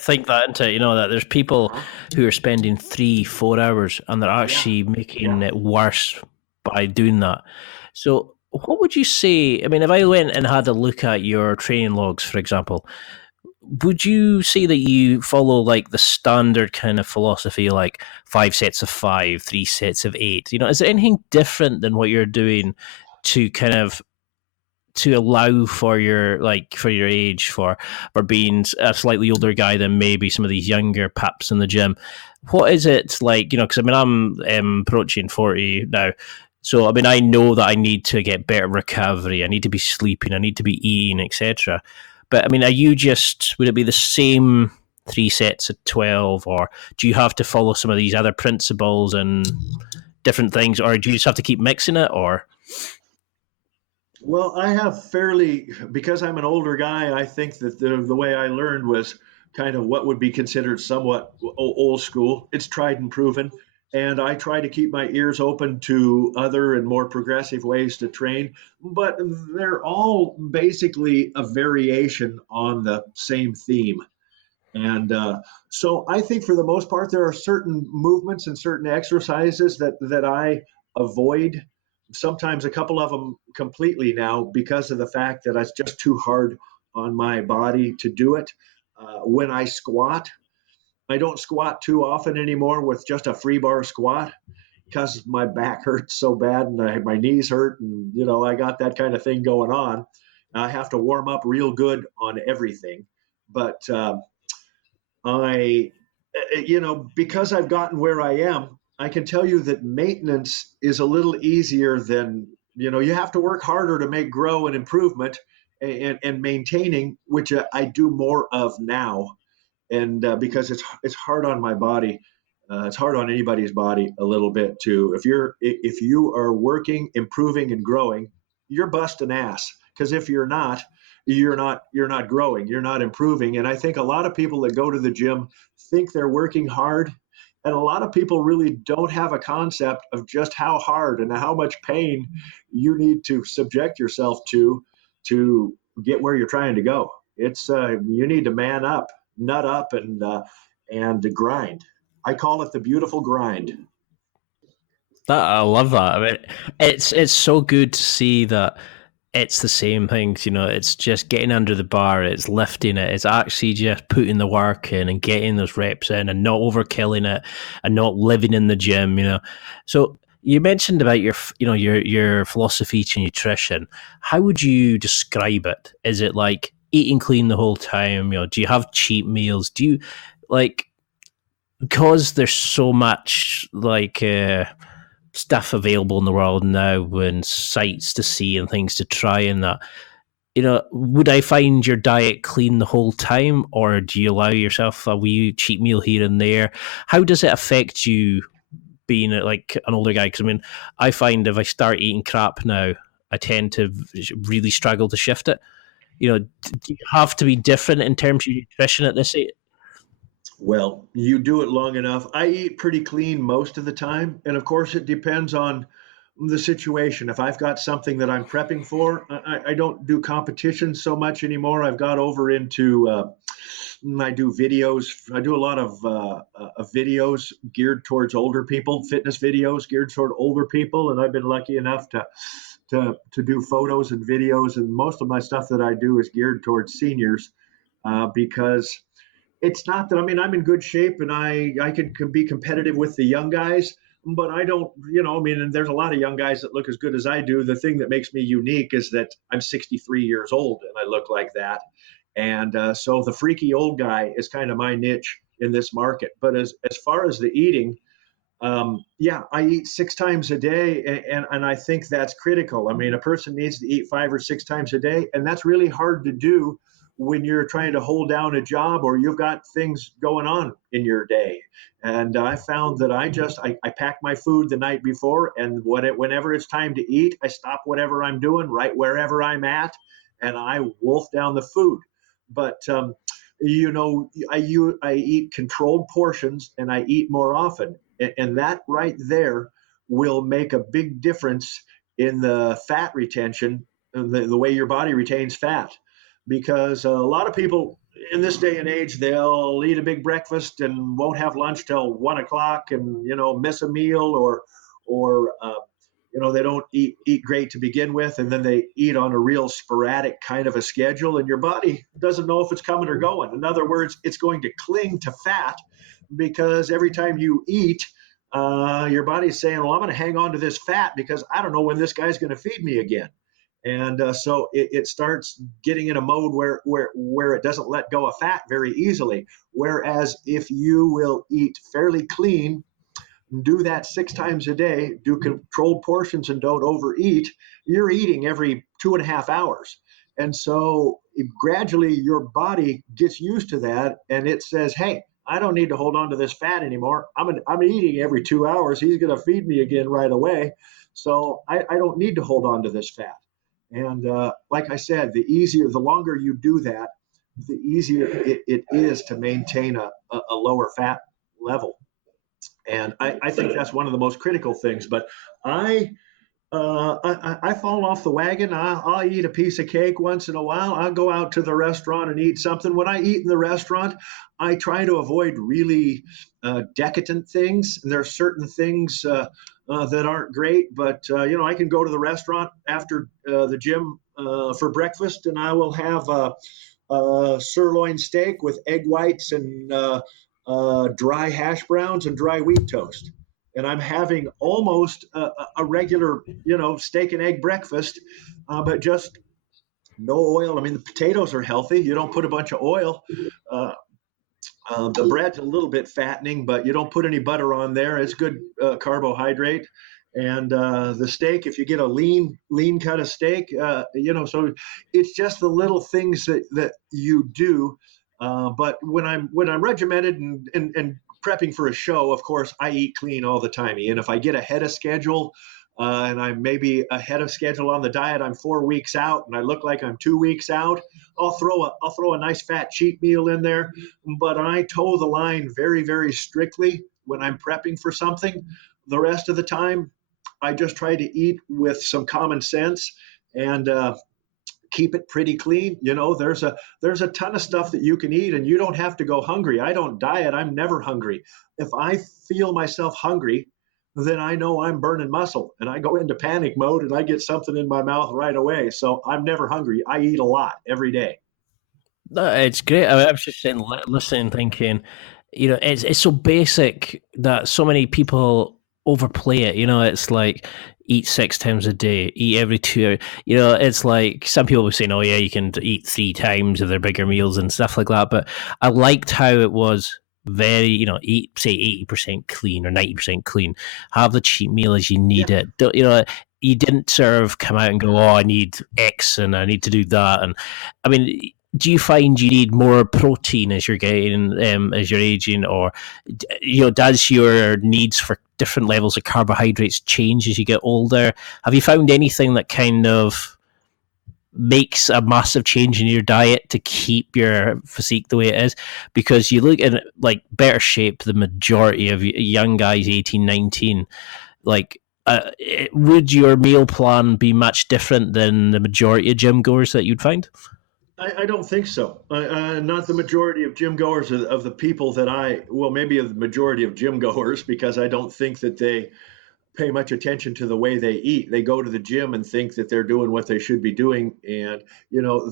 think that into that there's people who are spending 3-4 hours and they're actually making it worse by doing that. So what would you say? I mean, if I went and had a look at your training logs, for example, would you say that you follow like the standard kind of philosophy, like 5 sets of 5, 3 sets of 8? Is there anything different than what you're doing to kind of to allow for your age, for being a slightly older guy than maybe some of these younger paps in the gym? What is it like? Because I mean, I'm approaching 40 now. So I mean, I know that I need to get better recovery. I need to be sleeping. I need to be eating, etc. But I mean, would it be the same 3 sets of 12, or do you have to follow some of these other principles and different things, or do you just have to keep mixing it, or? Well, because I'm an older guy, I think that the way I learned was kind of what would be considered somewhat old school. It's tried and proven. And I try to keep my ears open to other and more progressive ways to train, but they're all basically a variation on the same theme. And so I think for the most part, there are certain movements and certain exercises that I avoid. Sometimes a couple of them completely now because of the fact that it's just too hard on my body to do it. When I squat, I don't squat too often anymore with just a free bar squat because my back hurts so bad and my knees hurt, and I got that kind of thing going on. I have to warm up real good on everything, but I, because I've gotten where I am, I can tell you that maintenance is a little easier than, you have to work harder to make grow and improvement and maintaining, which I do more of now. And because it's hard on my body, it's hard on anybody's body a little bit too. If you are working, improving, and growing, you're busting ass. Because if you're not growing, you're not improving. And I think a lot of people that go to the gym think they're working hard, and a lot of people really don't have a concept of just how hard and how much pain you need to subject yourself to get where you're trying to go. It's you need to man up, nut up, and grind. I call it the beautiful grind. That I love that. I mean, it's so good to see that it's the same things. It's just getting under the bar, it's lifting it, it's actually just putting the work in and getting those reps in, and not overkilling it, and not living in the gym. So you mentioned about your philosophy to nutrition. How would you describe it? Is it like eating clean the whole time? Do you have cheat meals? Do you like because there's so much stuff available in the world now and sites to see and things to try and that, would I find your diet clean the whole time, or do you allow yourself a wee cheat meal here and there? How does it affect you being like an older guy? Because I mean, I find if I start eating crap now, I tend to really struggle to shift it. Do you have to be different in terms of nutrition at this age? Well, you do it long enough. I eat pretty clean most of the time. And of course, it depends on the situation. If I've got something that I'm prepping for, I don't do competitions so much anymore. I've got over into, I do videos. I do a lot of videos geared towards older people, fitness videos geared toward older people. And I've been lucky enough to do photos and videos. And most of my stuff that I do is geared towards seniors because it's not that, I mean, I'm in good shape and I can be competitive with the young guys, but I don't, I mean, and there's a lot of young guys that look as good as I do. The thing that makes me unique is that I'm 63 years old and I look like that. And so the freaky old guy is kind of my niche in this market. But as far as the eating, yeah, I eat 6 times a day, and I think that's critical. I mean, a person needs to eat 5 or 6 times a day, and that's really hard to do when you're trying to hold down a job or you've got things going on in your day. And I found that I pack my food the night before, and whenever it's time to eat, I stop whatever I'm doing right wherever I'm at, and I wolf down the food. But I eat controlled portions and I eat more often, and that right there will make a big difference in the fat retention, the way your body retains fat. Because a lot of people in this day and age, they'll eat a big breakfast and won't have lunch till 1 o'clock, and miss a meal, or they don't eat great to begin with, and then they eat on a real sporadic kind of a schedule, and your body doesn't know if it's coming or going. In other words, it's going to cling to fat because every time you eat, your body's saying, well, I'm going to hang on to this fat because I don't know when this guy's going to feed me again. And so it starts getting in a mode where it doesn't let go of fat very easily. Whereas if you will eat fairly clean, do that 6 times a day, do controlled portions, and don't overeat, you're eating every 2.5 hours. And so gradually your body gets used to that, and it says, hey, I don't need to hold on to this fat anymore. I'm eating every 2 hours. He's going to feed me again right away. So I don't need to hold on to this fat. And like I said, the longer you do that, the easier it is to maintain a lower fat level. And I think that's one of the most critical things. But I fall off the wagon. I'll eat a piece of cake once in a while. I'll go out to the restaurant and eat something. When I eat in the restaurant, I try to avoid really decadent things. And there are certain things that aren't great, but I can go to the restaurant after the gym for breakfast, and I will have a sirloin steak with egg whites and dry hash browns and dry wheat toast. And I'm having almost a regular, steak and egg breakfast, but just no oil. I mean, the potatoes are healthy. You don't put a bunch of oil. Uh, the bread's a little bit fattening, but you don't put any butter on there. It's good carbohydrate. And the steak, if you get a lean cut of steak, so it's just the little things that you do. But when I'm regimented and prepping for a show, of course, I eat clean all the time. And if I get ahead of schedule, and I'm maybe ahead of schedule on the diet, I'm 4 weeks out, and I look like I'm 2 weeks out, I'll throw a nice fat cheat meal in there. But I toe the line very, very strictly when I'm prepping for something. The rest of the time, I just try to eat with some common sense and keep it pretty clean. There's a ton of stuff that you can eat, and you don't have to go hungry. I don't diet. I'm never hungry. If I feel myself hungry, then I know I'm burning muscle, and I go into panic mode and I get something in my mouth right away. So I'm never hungry. I eat a lot every day. No, it's great. I was just saying, listening, thinking, it's so basic that so many people overplay it. It's like eat 6 times a day, eat every 2 hours. It's like some people were saying, oh yeah, you can eat 3 times if they're bigger meals and stuff like that. But I liked how it was very, eat, say 80% clean or 90% clean. Have the cheat meal as you need it. You didn't sort of come out and go, oh, I need X and I need to do that. And I mean, do you find you need more protein as you're getting as you're aging, or does your needs for different levels of carbohydrates change as you get older? Have you found anything that kind of makes a massive change in your diet to keep your physique the way it is? Because you look in like better shape, the majority of young guys 18, 19, like would your meal plan be much different than the majority of gym goers that you'd find? I don't think so. Not the majority of gym goers of the people that maybe the majority of gym goers, because I don't think that they pay much attention to the way they eat. They go to the gym and think that they're doing what they should be doing. And,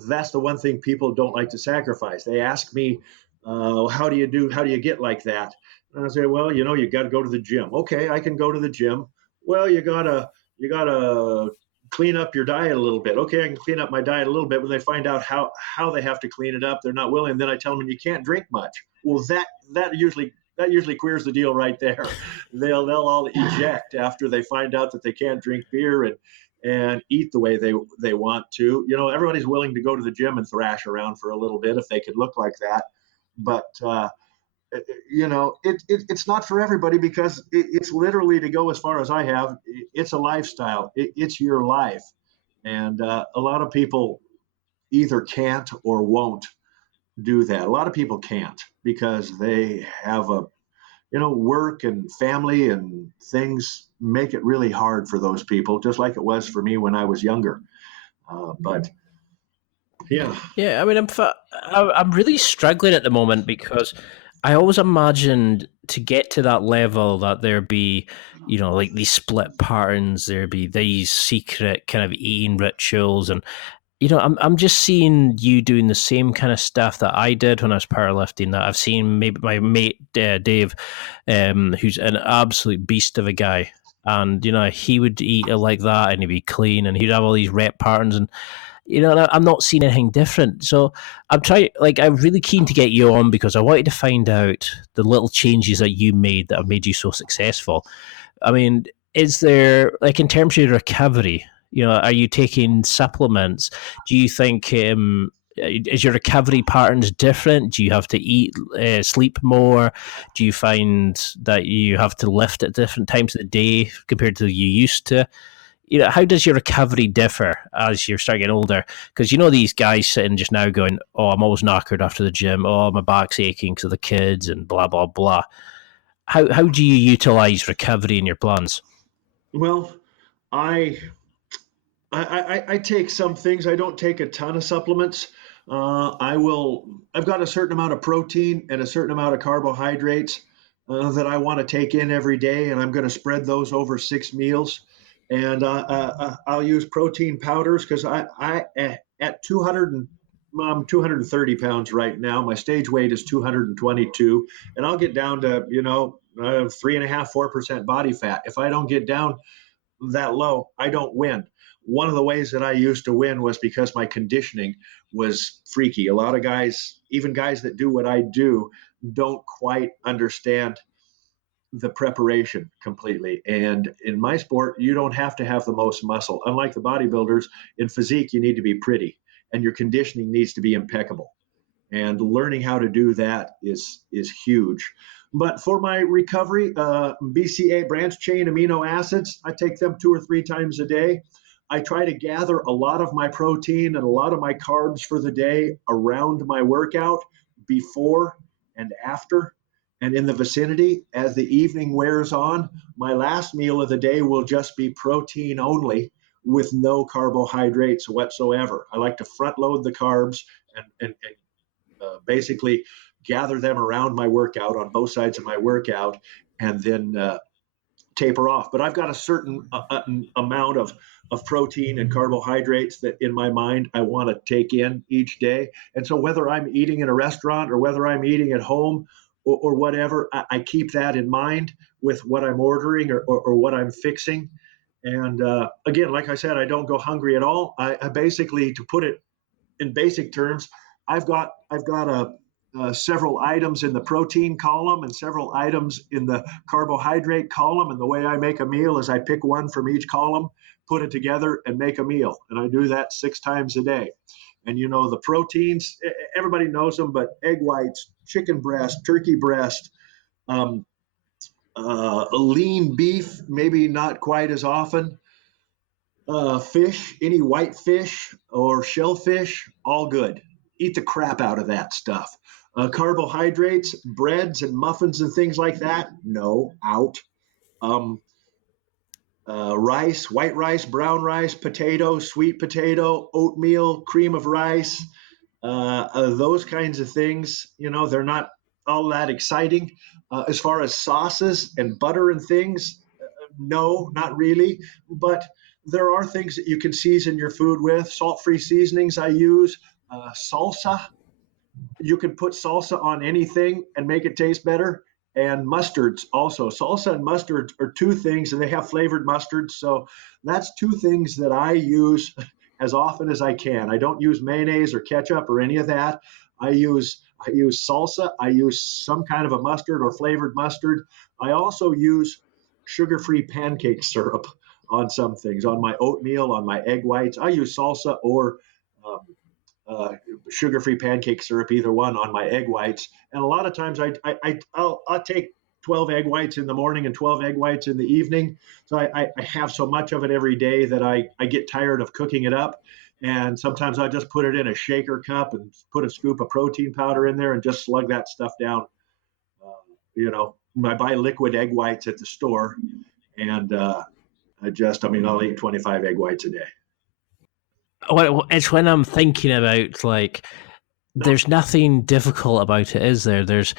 that's the one thing people don't like to sacrifice. They ask me, how do you get like that? And I say, well, you got to go to the gym. Okay, I can go to the gym. Well, you gotta clean up your diet a little bit. Okay, I can clean up my diet a little bit. When they find out how they have to clean it up, they're not willing. Then I tell them you can't drink much. Well, that usually queers the deal right there. They'll all eject after they find out that they can't drink beer, and eat the way they want to. Everybody's willing to go to the gym and thrash around for a little bit if they could look like that, but it's not for everybody, because it's literally, to go as far as I have, it's a lifestyle. It's your life, and a lot of people either can't or won't do that. A lot of people can't because they have work and family and things make it really hard for those people, just like it was for me when I was younger. But yeah. Yeah, I mean, I'm really struggling at the moment because I always imagined to get to that level that there'd be, like these split patterns, there'd be these secret kind of eating rituals, and I'm just seeing you doing the same kind of stuff that I did when I was powerlifting. That I've seen maybe my mate Dave, who's an absolute beast of a guy, and he would eat it like that, and he'd be clean, and he'd have all these rep patterns, and I'm not seeing anything different. So I'm really keen to get you on because I wanted to find out the little changes that you made that have made you so successful. I mean, is there, like, in terms of your recovery, are you taking supplements? Do you think, is your recovery patterns different? Do you have to eat, sleep more? Do you find that you have to lift at different times of the day compared to you used to? How does your recovery differ as you're starting to get older? Because these guys sitting just now going, "Oh, I'm always knackered after the gym. Oh, my back's aching because of the kids and blah blah blah." How do you utilize recovery in your plans? Well, I I take some things. I don't take a ton of supplements. I've got a certain amount of protein and a certain amount of carbohydrates that I want to take in every day, and I'm going to spread those over 6 meals. And I'll use protein powders because at 200 and I'm 230 pounds right now. My stage weight is 222, and I'll get down to 3.5-4% body fat. If I don't get down that low, I don't win. One of the ways that I used to win was because my conditioning was freaky. A lot of guys, even guys that do what I do, don't quite understand the preparation completely. And in my sport, you don't have to have the most muscle. Unlike the bodybuilders, in physique, you need to be pretty, and your conditioning needs to be impeccable. And learning how to do that is huge. But for my recovery, BCA, branch chain amino acids, I take them 2 or 3 times a day. I try to gather a lot of my protein and a lot of my carbs for the day around my workout, before and after, and in the vicinity. As the evening wears on, my last meal of the day will just be protein only, with no carbohydrates whatsoever. I like to front load the carbs and basically gather them around my workout on both sides of my workout, and then taper off. But I've got a certain amount of protein and carbohydrates that in my mind I want to take in each day. And so whether I'm eating in a restaurant or whether I'm eating at home or whatever, I keep that in mind with what I'm ordering or what I'm fixing. And again, like I said, I don't go hungry at all. I basically, to put it in basic terms, I've got several items in the protein column and several items in the carbohydrate column. And the way I make a meal is I pick one from each column, put it together, and make a meal. And I do that 6 times a day. And the proteins, everybody knows them, but egg whites, chicken breast, turkey breast, lean beef, maybe not quite as often. Fish, any white fish or shellfish, all good. Eat the crap out of that stuff. Carbohydrates, breads and muffins and things like that, no, out. Um, Rice, white rice, brown rice, potato, sweet potato, oatmeal, cream of rice, those kinds of things, they're not all that exciting. As far as sauces and butter and things, no, not really. But there are things that you can season your food with. Salt-free seasonings I use. Salsa, you can put salsa on anything and make it taste better. And mustards also. Salsa and mustard are two things, and they have flavored mustards. So that's two things that I use as often as I can. I don't use mayonnaise or ketchup or any of that. I use salsa. I use some kind of a mustard or flavored mustard. I also use sugar-free pancake syrup. on some things, on my oatmeal, on my egg whites. I use salsa or um, sugar-free pancake syrup, either one, on my egg whites. And a lot of times I'll take 12 egg whites in the morning and 12 egg whites in the evening. So I have so much of it every day that I get tired of cooking it up. And sometimes I just put it in a shaker cup and put a scoop of protein powder in there and just slug that stuff down. Uh, I buy liquid egg whites at the store, and I'll eat 25 egg whites a day. Well, it's when I'm thinking about like there's nothing difficult about it, is there? There's,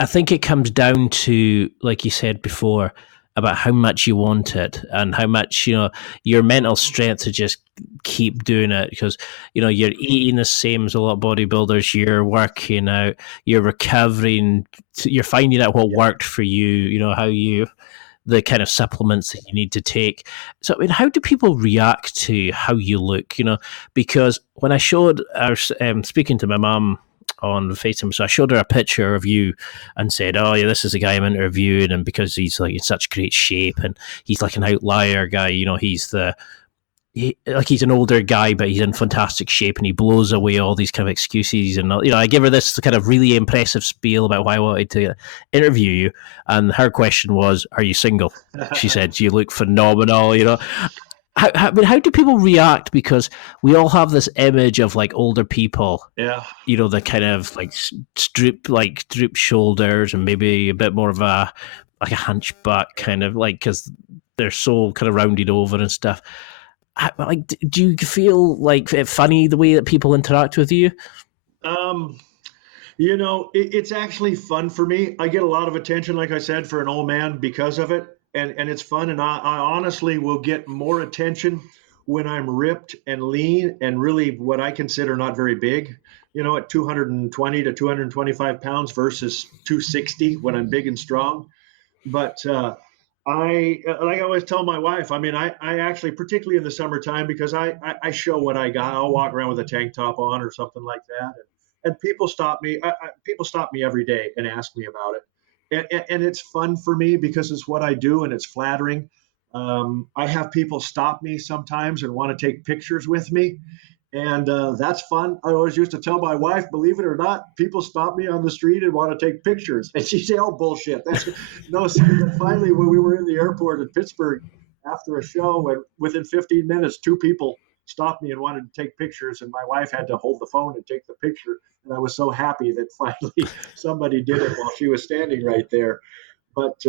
I think it comes down to, like you said before, about how much you want it and how much, your mental strength to just keep doing it because, you're eating the same as a lot of bodybuilders, you're working out, you're recovering, you're finding out what worked for you, how the kind of supplements that you need to take. So, I mean, how do people react to how you look? Because when I showed, I was speaking to my mum on FaceTime, so I showed her a picture of you and said, "Oh, yeah, this is the guy I'm interviewing," and because he's like in such great shape and he's like an outlier guy, he's he's an older guy, but he's in fantastic shape and he blows away all these kind of excuses. And, I give her this kind of really impressive spiel about why I wanted to interview you. And her question was, are you single? She said, you look phenomenal, How do people react? Because we all have this image of like older people, Yeah. The kind of like droop shoulders and maybe a bit more of a hunchback kind of like, because they're so kind of rounded over and stuff. Like, do you feel like it funny the way that people interact with you? Um, it's actually fun for me. I get a lot of attention, like I said, for an old man because of it. And it's fun. And I honestly will get more attention when I'm ripped and lean and really what I consider not very big, at 220 to 225 pounds versus 260 when I'm big and strong. But like I always tell my wife, I mean, I actually, particularly in the summertime, because I show what I got. I'll walk around with a tank top on or something like that. And people stop me. People stop me every day and ask me about it. And it's fun for me because it's what I do and it's flattering. I have people stop me sometimes and want to take pictures with me. And that's fun. I always used to tell my wife, believe it or not, people stop me on the street and want to take pictures. And she'd say, oh, bullshit. That's no. So finally, when we were in the airport in Pittsburgh after a show, and within 15 minutes, two people stopped me and wanted to take pictures. And my wife had to hold the phone and take the picture. And I was so happy that finally somebody did it while she was standing right there. But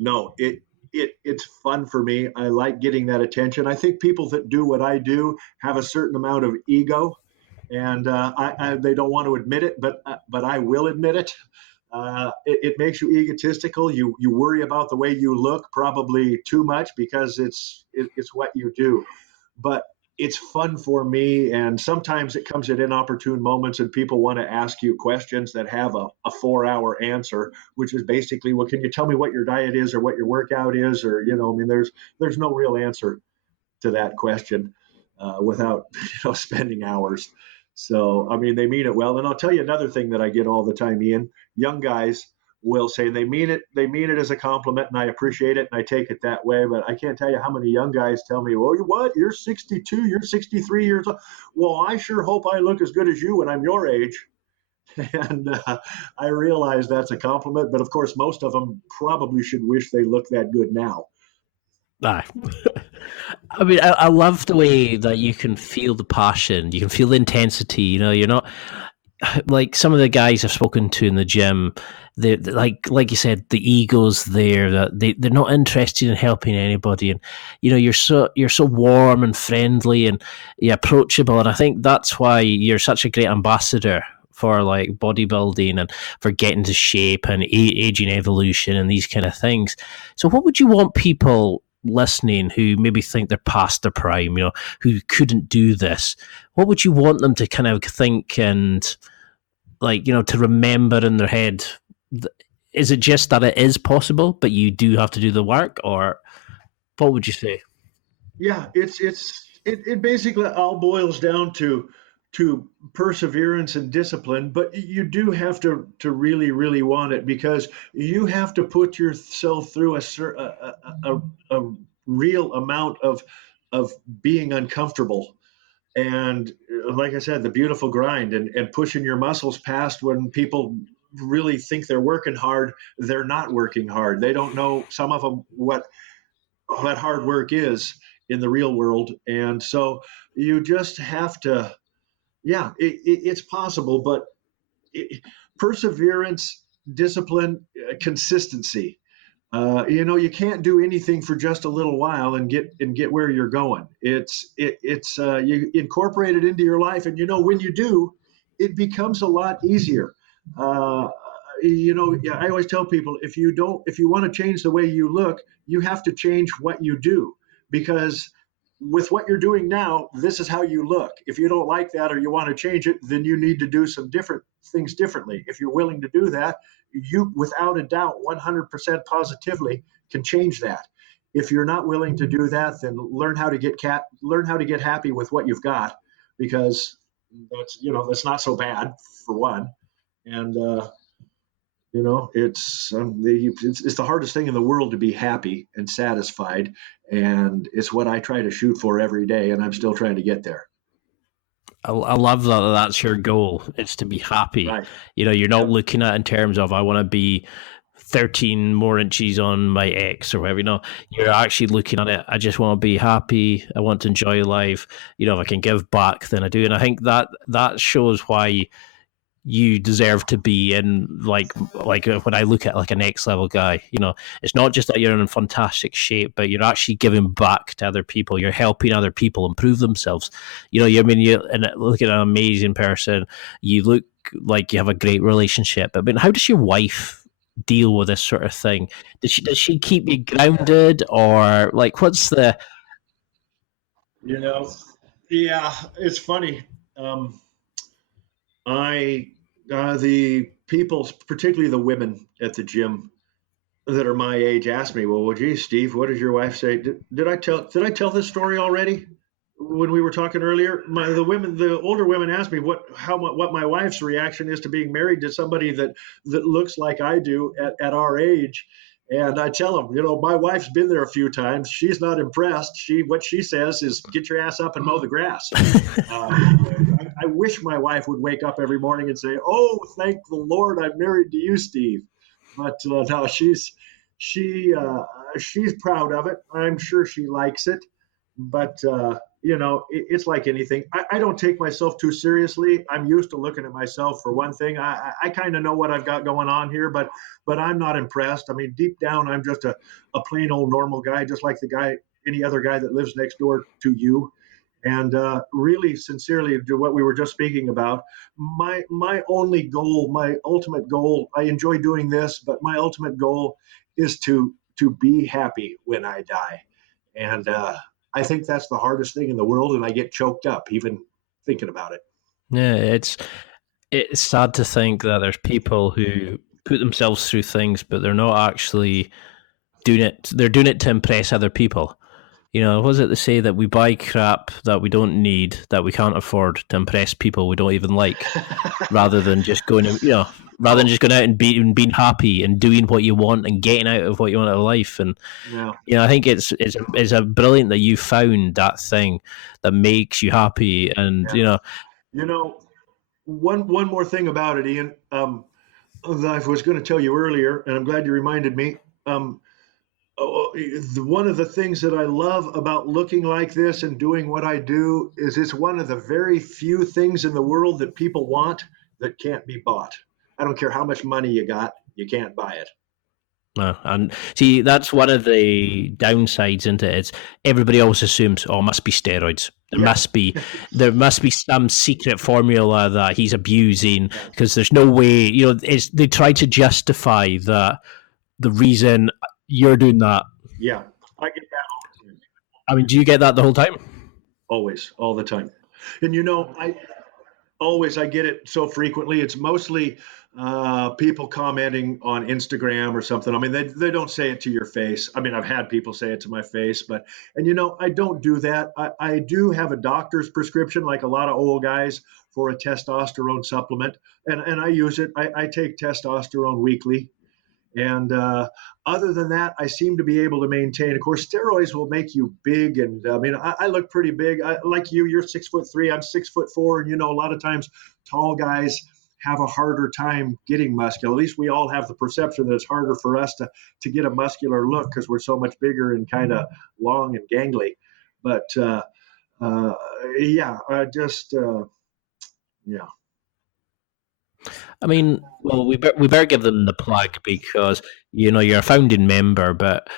no, it's fun for me. I like getting that attention. I think people that do what I do have a certain amount of ego, and they don't want to admit it, but I will admit it. It makes you egotistical. You worry about the way you look probably too much because it's what you do. But it's fun for me, and sometimes it comes at inopportune moments, and people want to ask you questions that have a 4-hour answer, which is basically, well, can you tell me what your diet is or what your workout is, or I mean, there's no real answer to that question without spending hours. So I mean, they mean it well, and I'll tell you another thing that I get all the time, Ian. Young guys will say they mean it. They mean it as a compliment, and I appreciate it, and I take it that way. But I can't tell you how many young guys tell me, "Well, what? You're 62. You're 63 years old. Well, I sure hope I look as good as you when I'm your age." And I realize that's a compliment, but of course, most of them probably should wish they looked that good now. Aye. I mean, I love the way that you can feel the passion, you can feel the intensity. You're not like some of the guys I've spoken to in the gym. They like you said, the ego's there. That they're not interested in helping anybody, and you're so warm and friendly and approachable. And I think that's why you're such a great ambassador for like bodybuilding and for getting to shape and aging evolution and these kind of things. So, what would you want people listening who maybe think they're past their prime, who couldn't do this? What would you want them to kind of think and like, to remember in their head? Is it just that it is possible, but you do have to do the work, or what would you say? Yeah, it basically all boils down to perseverance and discipline, but you do have to really really want it because you have to put yourself through a real amount of being uncomfortable. And like I said, the beautiful grind and pushing your muscles past when people really think they're working hard, they're not working hard. They don't know, some of them, what hard work is in the real world. And so you just have to, yeah, it's possible, but it, perseverance, discipline, consistency. You can't do anything for just a little while and get where you're going. It's you incorporate it into your life, and when you do, it becomes a lot easier. Uh, I always tell people, if you want to change the way you look, you have to change what you do, because with what you're doing now, this is how you look. If you don't like that or you want to change it, then you need to do some different things differently. If you're willing to do that, you, without a doubt, 100% positively can change that. If you're not willing to do that, then learn how to get happy with what you've got, because that's not so bad, for one. And it's the hardest thing in the world to be happy and satisfied, and it's what I try to shoot for every day, and I'm still trying to get there. I love that that's your goal. It's to be happy. Right. You're not looking at it in terms of I want to be 13 more inches on my X or whatever. You're actually looking at it. I just want to be happy. I want to enjoy life. If I can give back, then I do. And I think that shows why you deserve to be in like when I look at like a next level guy, it's not just that you're in fantastic shape, but you're actually giving back to other people. You're helping other people improve themselves. You look at an amazing person. You look like you have a great relationship. I mean, how does your wife deal with this sort of thing? Does she keep you grounded, or like what's the? Yeah, it's funny. The people, particularly the women at the gym that are my age, ask me, "Well, geez, Steve, what did your wife say? Did I tell this story already when we were talking earlier?" The older women ask me what my wife's reaction is to being married to somebody that looks like I do at our age. And I tell them, my wife's been there a few times. She's not impressed. What she says is, "Get your ass up and mow the grass." I wish my wife would wake up every morning and say, "Oh, thank the Lord, I'm married to you, Steve." But no, she's proud of it. I'm sure she likes it. But it's like anything. I don't take myself too seriously. I'm used to looking at myself, for one thing. I kind of know what I've got going on here, but I'm not impressed. I mean, deep down, I'm just a plain old normal guy, just like any other guy that lives next door to you. And really, sincerely, to what we were just speaking about, my only goal, my ultimate goal, I enjoy doing this, but my ultimate goal is to be happy when I die. And I think that's the hardest thing in the world, and I get choked up even thinking about it. Yeah, it's sad to think that there's people who put themselves through things, but they're not actually doing it. They're doing it to impress other people. What is it they say, that we buy crap that we don't need, that we can't afford, to impress people we don't even like, rather than just going out and being happy and doing what you want and getting out of what you want out of life. And I think it's a brilliant that you found that thing that makes you happy. And one more thing about it, Ian. I was going to tell you earlier, and I'm glad you reminded me. One of the things that I love about looking like this and doing what I do is it's one of the very few things in the world that people want that can't be bought. I don't care how much money you got, you can't buy it. And see, that's one of the downsides into it. It's everybody always assumes, it must be steroids. There must be some secret formula that he's abusing, because there's no way. They try to justify the reason you're doing that. Yeah, I get that all the time. I mean, do you get that the whole time? Always, all the time. And I get it so frequently. It's mostly people commenting on Instagram or something. I mean, they don't say it to your face. I mean, I've had people say it to my face, and I don't do that. I do have a doctor's prescription, like a lot of old guys, for a testosterone supplement, and I use it. I take testosterone weekly. And other than that, I seem to be able to maintain. Of course, steroids will make you big, and I mean, I look pretty big. Like you, you're 6'3", I'm 6'4", and a lot of times tall guys have a harder time getting muscular. At least we all have the perception that it's harder for us to get a muscular look because we're so much bigger and kind of long and gangly. But yeah, yeah. I mean, well, we better give them the plug because you're a founding member. But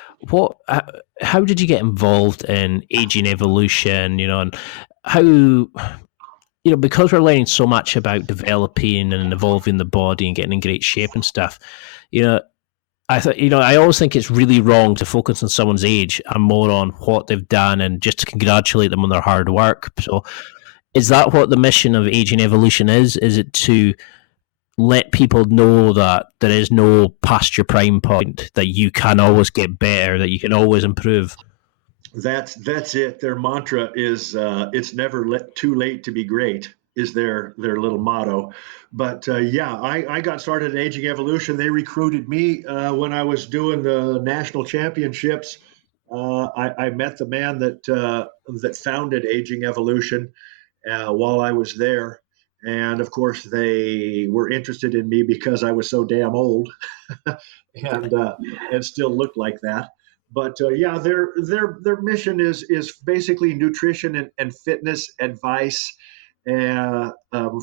how did you get involved in aging evolution? And how because we're learning so much about developing and evolving the body and getting in great shape and stuff. I thought I always think it's really wrong to focus on someone's age and more on what they've done and just to congratulate them on their hard work. So, is that what the mission of aging evolution is? Is it to let people know that there is no past your prime point, that you can always get better, that you can always improve? That's it. Their mantra is "It's never too late to be great." Is their little motto. But yeah, I got started in Aging Evolution. They recruited me when I was doing the national championships. I met the man that founded Aging Evolution while I was there. And of course, they were interested in me because I was so damn old, and still looked like that. But yeah, their mission is basically nutrition and fitness advice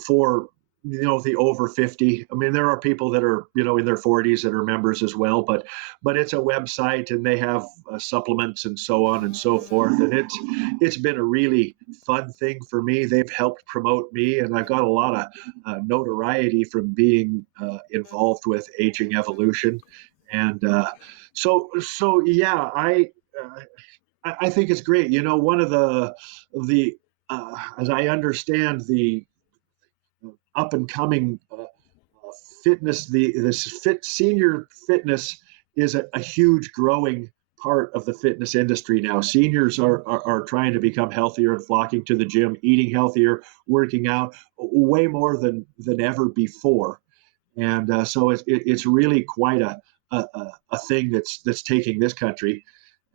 for the over 50. I mean, there are people that are in their 40s that are members as well, but it's a website and they have supplements and so on and so forth, and it's been a really fun thing for me. They've helped promote me, and I've got a lot of notoriety from being involved with Aging Evolution. And so yeah, I think it's great. One of the as I understand, the up and coming fitness, senior fitness is a huge growing part of the fitness industry now. Seniors are trying to become healthier and flocking to the gym, eating healthier, working out way more than ever before. And so it's really quite a thing that's taking this country,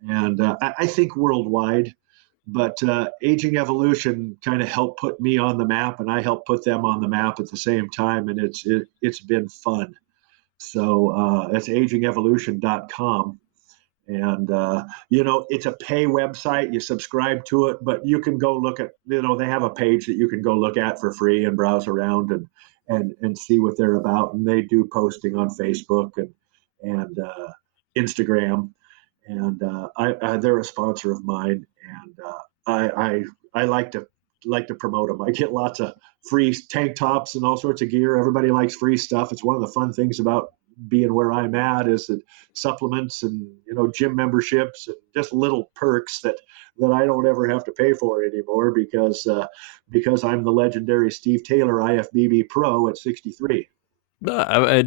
and I think worldwide. But Aging Evolution kind of helped put me on the map, and I helped put them on the map at the same time, and it's been fun. So it's agingevolution.com. And it's a pay website. You subscribe to it, but you can go look at, they have a page that you can go look at for free and browse around and see what they're about. And they do posting on Facebook and Instagram, and they're a sponsor of mine, and I like to promote them. I get lots of free tank tops and all sorts of gear. Everybody likes free stuff. It's one of the fun things about being where I'm at is that supplements and gym memberships and just little perks that I don't ever have to pay for anymore because I'm the legendary Steve Taylor IFBB Pro at 63. I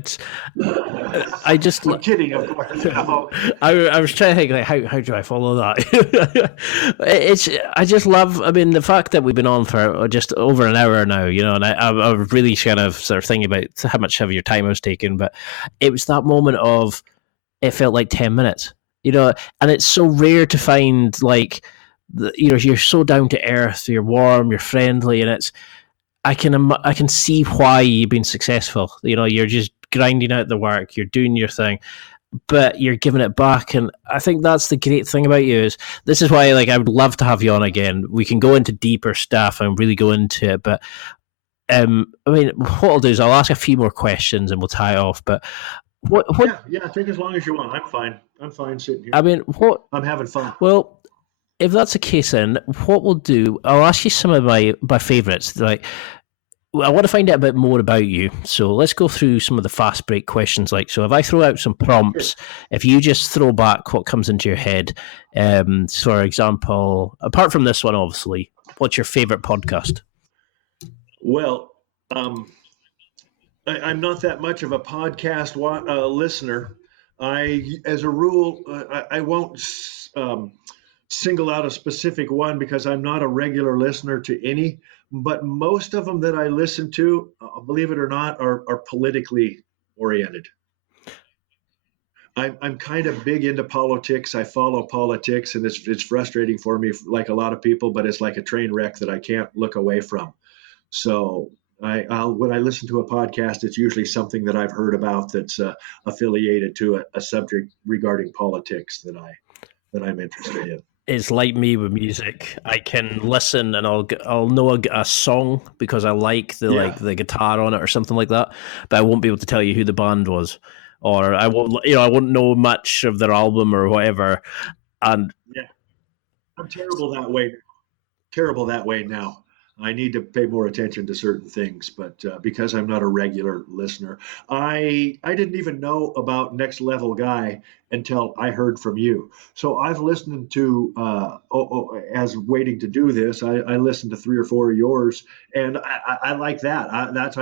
just I'm kidding, of course. I was trying to think, like, how do I follow that? I just love. I mean, the fact that we've been on for just over an hour now, and I was really kind of sort of thinking about how much of your time I was taking, but it was that moment of it felt like 10 minutes, and it's so rare to find like you're so down to earth, you're warm, you're friendly, and it's. I can see why you've been successful. You're just grinding out the work, you're doing your thing, but you're giving it back. And I think that's the great thing about you is this is why I would love to have you on again. We can go into deeper stuff and really go into it. But I mean, what I'll do is I'll ask a few more questions and we'll tie it off. But what? Yeah, take as long as you want. I'm fine sitting here. I mean, I'm having fun. Well, if that's the case, then what we'll do, I'll ask you some of my favorites. Like, I want to find out a bit more about you. So let's go through some of the fast break questions. So if I throw out some prompts, if you just throw back what comes into your head, for example, apart from this one, obviously, what's your favorite podcast? Well, I'm not that much of a podcast listener. As a rule, I won't single out a specific one because I'm not a regular listener to any. But most of them that I listen to, believe it or not, are politically oriented. I'm kind of big into politics. I follow politics, and it's frustrating for me, like a lot of people. But it's like a train wreck that I can't look away from. So I'll when I listen to a podcast, it's usually something that I've heard about that's affiliated to a subject regarding politics that I'm interested in. It's like me with music. I can listen and I'll know a song because I like Yeah, the guitar on it or something like that, but I won't be able to tell you who the band was, or I won't know much of their album or whatever. And yeah. I'm terrible that way now. I need to pay more attention to certain things, but because I'm not a regular listener, I didn't even know about Next Level Guy until I heard from you. So I've listened to as waiting to do this, I listened to three or four of yours, and I like that. I've been as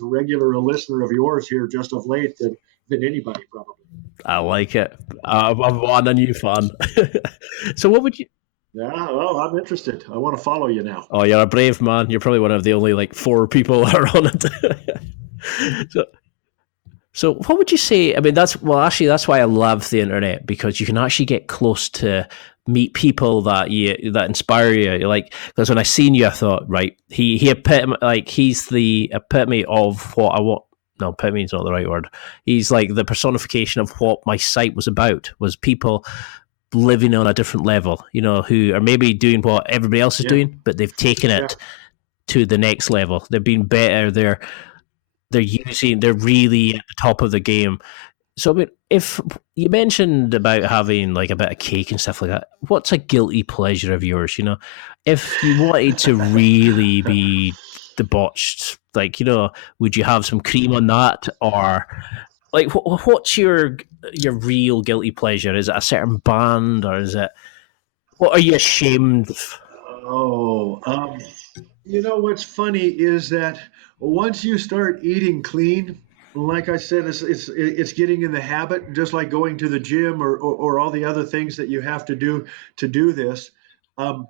a regular regular listener of yours here just of late than anybody probably. I like it. I'm a new fan. So what would you? Yeah, well, I'm interested. I want to follow you now. Oh, you're a brave man. You're probably one of the only like four people that are on it. so, so what would you say? I mean, that's why I love the internet, because you can actually get close to meet people that inspire you. You're like, because when I seen you, I thought, right, he's the epitome of what I want. No, epitome is not the right word. He's like the personification of what my site was about. Was people living on a different level, who are maybe doing what everybody else is Yeah, doing, but they've taken yeah. it to the next level. They've been better. They're really at the top of the game. So, I mean, if you mentioned about having like a bit of cake and stuff like that, what's a guilty pleasure of yours? If you wanted to really be debauched, like, would you have some cream on that, or like what's your real guilty pleasure? Is it a certain band, or is it what are you ashamed of? Oh, what's funny is that once you start eating clean, like I said, it's getting in the habit, just like going to the gym or all the other things that you have to do this. Um,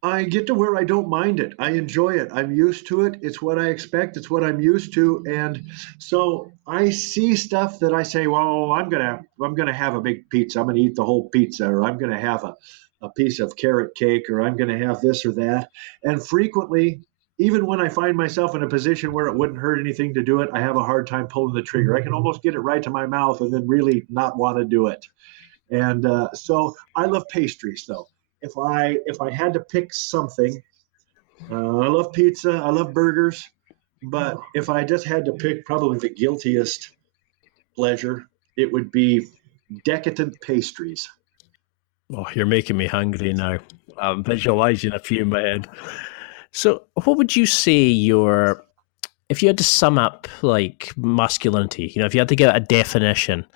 I get to where I don't mind it. I enjoy it. I'm used to it. It's what I expect. It's what I'm used to. And so I see stuff that I say, well, I'm gonna have a big pizza. I'm gonna eat the whole pizza, or I'm gonna have a piece of carrot cake, or I'm gonna have this or that. And frequently, even when I find myself in a position where it wouldn't hurt anything to do it, I have a hard time pulling the trigger. I can almost get it right to my mouth and then really not want to do it. And so I love pastries, though. If I had to pick something, I love pizza, I love burgers, but if I just had to pick probably the guiltiest pleasure, it would be decadent pastries. Oh, you're making me hungry now. I'm visualizing a few in my head. So, what would you say if you had to sum up like masculinity? If you had to give it a definition,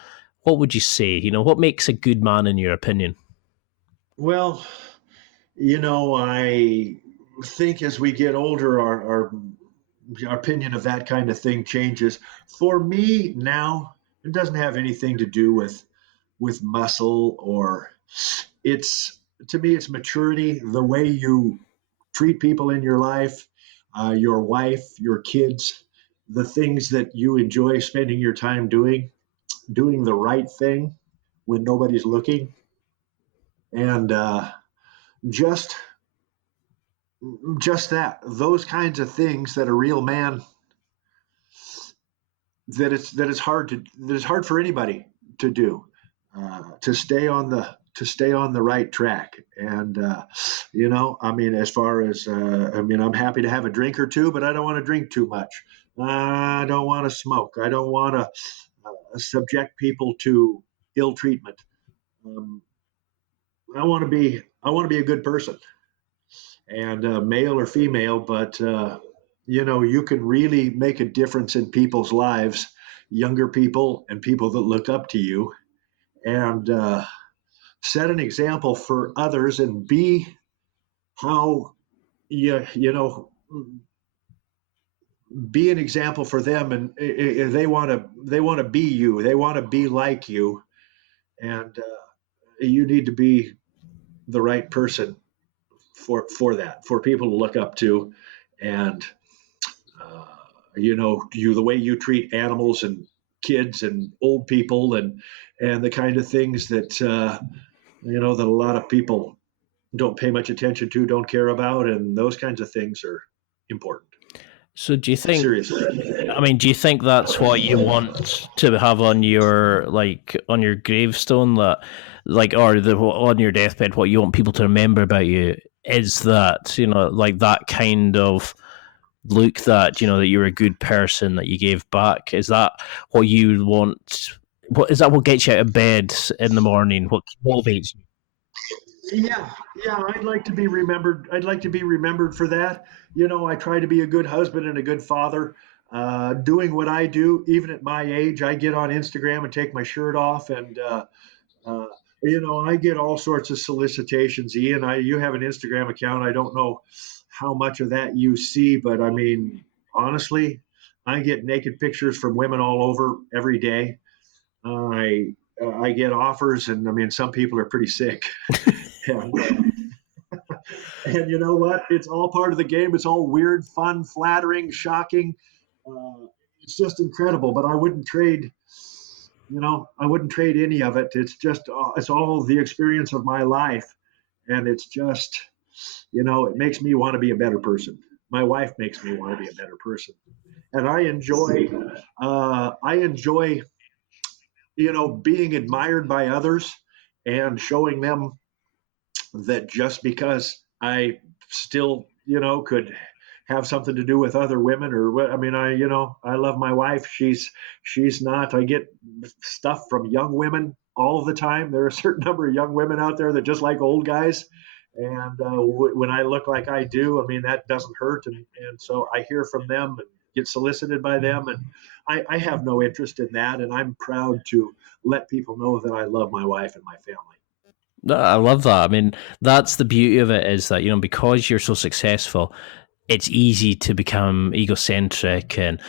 what would you say? What makes a good man in your opinion? Well, I think as we get older, our opinion of that kind of thing changes. For me now, it doesn't have anything to do with muscle or it's to me it's maturity, the way you treat people in your life, your wife, your kids, the things that you enjoy spending your time doing the right thing when nobody's looking, and just just that those kinds of things that a real man that it's hard for anybody to do, to stay on the right track. And I mean, as far as I'm happy to have a drink or two, but I don't want to drink too much. I don't want to smoke. I don't want to subject people to ill treatment. um, I want to be a good person, and male or female, but you can really make a difference in people's lives, younger people and people that look up to you, and set an example for others, and be how be an example for them, and they want to be you, they want to be like you, and you need to be the right person for that, for people to look up to, and uh, the way you treat animals, and kids and old people and the kind of things that that a lot of people don't pay much attention to, don't care about, and those kinds of things are important. So do you think? Seriously. I mean, do you think that's what you want to have on your on your gravestone, that or on your deathbed? What you want people to remember about you is that like that kind of look, that that you're a good person, that you gave back. Is that what you want? What is that? What gets you out of bed in the morning? What motivates you? Yeah, yeah, I'd like to be remembered. I'd like to be remembered for that. I try to be a good husband and a good father. Doing what I do, even at my age, I get on Instagram and take my shirt off, and uh, I get all sorts of solicitations. Ian, you have an Instagram account. I don't know how much of that you see, but I mean, honestly, I get naked pictures from women all over every day. I get offers, and I mean, some people are pretty sick. And, and you know what? It's all part of the game. It's all weird, fun, flattering, shocking. It's just incredible. But I wouldn't trade. I wouldn't trade any of it. It's just it's all the experience of my life, and it's just it makes me want to be a better person. My wife makes me want to be a better person, and I enjoy being admired by others and showing them that just because I still, could have something to do with other women or what, I mean, I love my wife. She's not, I get stuff from young women all the time. There are a certain number of young women out there that just like old guys. And when I look like I do, I mean, that doesn't hurt. And so I hear from them and get solicited by them. And I have no interest in that. And I'm proud to let people know that I love my wife and my family. I love that. I mean, that's the beauty of it, is that because you're so successful, it's easy to become egocentric and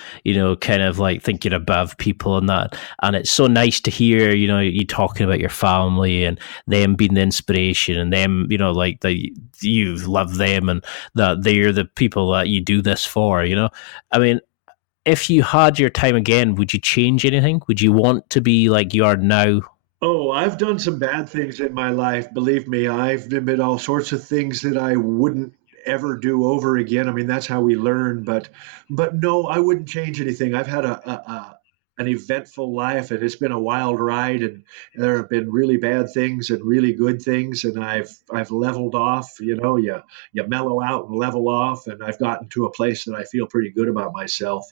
kind of like think you're above people and that. And it's so nice to hear you talking about your family and them being the inspiration, and them like that you love them, and that they're the people that you do this for. I mean, if you had your time again, would you change anything? Would you want to be like you are now? Oh, I've done some bad things in my life. Believe me, I've admitted all sorts of things that I wouldn't ever do over again. I mean, that's how we learn. But no, I wouldn't change anything. I've had an eventful life, and it's been a wild ride. And there have been really bad things and really good things. And I've leveled off. You mellow out and level off. And I've gotten to a place that I feel pretty good about myself.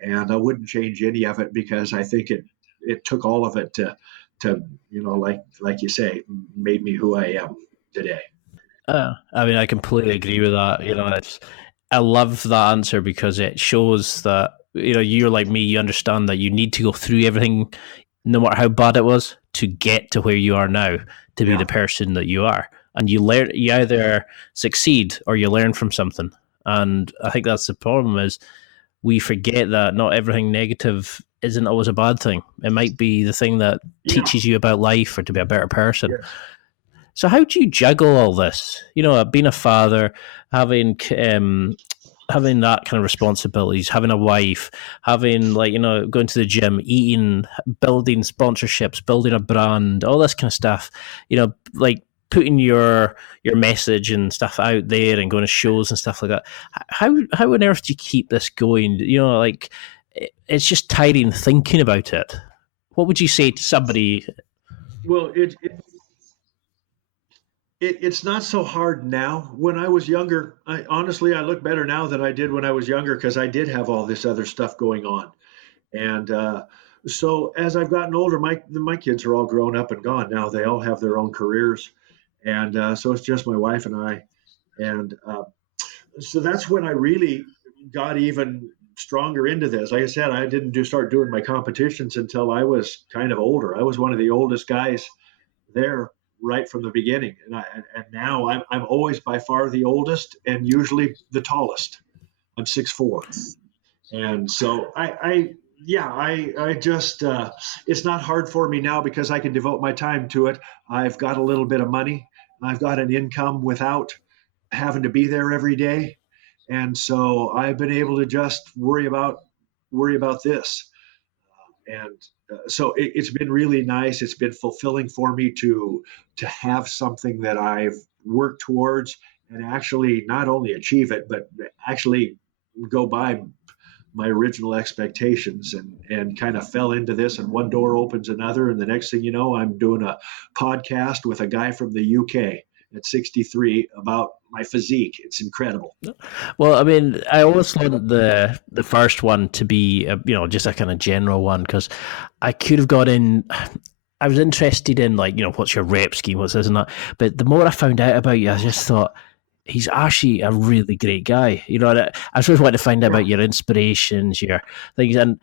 And I wouldn't change any of it because I think it took all of it to like you say, made me who I am today. I mean, I completely agree with that. I love that answer, because it shows that you're like me. You understand that you need to go through everything, no matter how bad it was, to get to where you are now, to be Yeah. the person that you are. And you learn. You either succeed or you learn from something. And I think that's the problem, is we forget that not everything negative isn't always a bad thing. It might be the thing that Yeah. teaches you about life or to be a better person. Yes. So how do you juggle all this? Being a father, having having that kind of responsibilities, having a wife, having going to the gym, eating, building sponsorships, building a brand, all this kind of stuff. Like putting your message and stuff out there and going to shows and stuff like that. How on earth do you keep this going? It's just tiring thinking about it. What would you say to somebody? Well, it's not so hard now. When I was younger, honestly I look better now than I did when I was younger because I did have all this other stuff going on. And so as I've gotten older, my kids are all grown up and gone now. They all have their own careers, and so it's just my wife and I. And so that's when I really got even stronger into this. Like I said, I didn't start doing my competitions until I was kind of older. I was one of the oldest guys there right from the beginning, and now I'm always by far the oldest and usually the tallest. I'm 6'4", and so I just it's not hard for me now because I can devote my time to it. I've got a little bit of money. I've got an income without having to be there every day, and so I've been able to just worry about this. and so it's been really nice. It's been fulfilling for me to have something that I've worked towards and actually not only achieve it, but actually go by my original expectations, and kind of fell into this, and one door opens another, and the next thing you know, I'm doing a podcast with a guy from the UK at 63 about my physique. It's incredible. Well, I mean, I always want the first one to be just a kind of general one, because I could have got in. I was interested in, like, what's your rep scheme, what's this and that. But the more I found out about you, I just thought he's actually a really great guy. I sort of wanted to find out about your inspirations, your things, and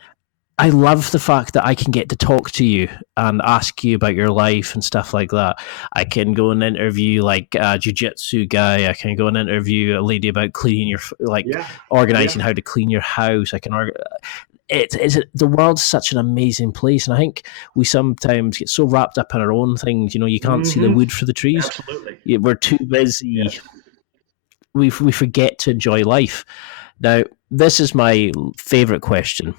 I love the fact that I can get to talk to you and ask you about your life and stuff like that. I can go and interview like a jiu-jitsu guy. I can go and interview a lady about cleaning your, organizing how to clean your house. I can the world's such an amazing place, and I think we sometimes get so wrapped up in our own things. You can't see the wood for the trees. Absolutely. We're too busy. Yes. We forget to enjoy life. Now, this is my favorite question.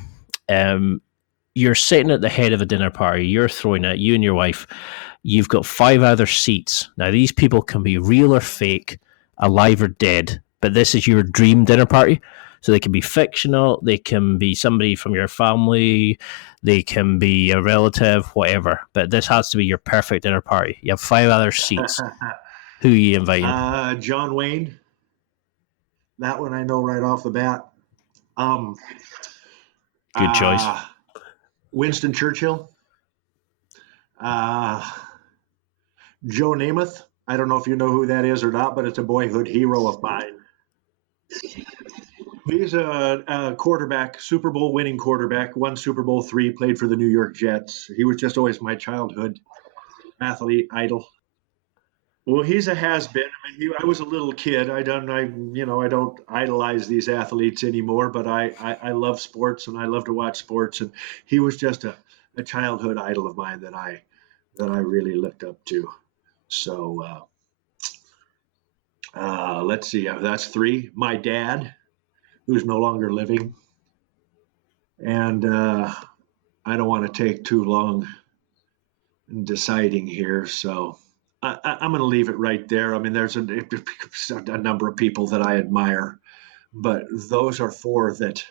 You're sitting at the head of a dinner party, you're throwing it, you and your wife, you've got 5 other seats. Now, these people can be real or fake, alive or dead, but this is your dream dinner party. So they can be fictional, they can be somebody from your family, they can be a relative, whatever. But this has to be your perfect dinner party. You have 5 other seats. Who are you inviting? John Wayne. That one I know right off the bat. Good choice. Winston Churchill. Joe Namath. I don't know if you know who that is or not, but it's a boyhood hero of mine. He's a quarterback, Super Bowl winning quarterback, won Super Bowl III, played for the New York Jets. He was just always my childhood athlete idol. Well, he's a has-been. I was a little kid. I don't idolize these athletes anymore, but I love sports, and I love to watch sports. And he was just a childhood idol of mine that I really looked up to. So let's see. That's 3. My dad, who's no longer living, and I don't want to take too long in deciding here, so I'm going to leave it right there. I mean, there's a number of people that I admire, but those are 4 that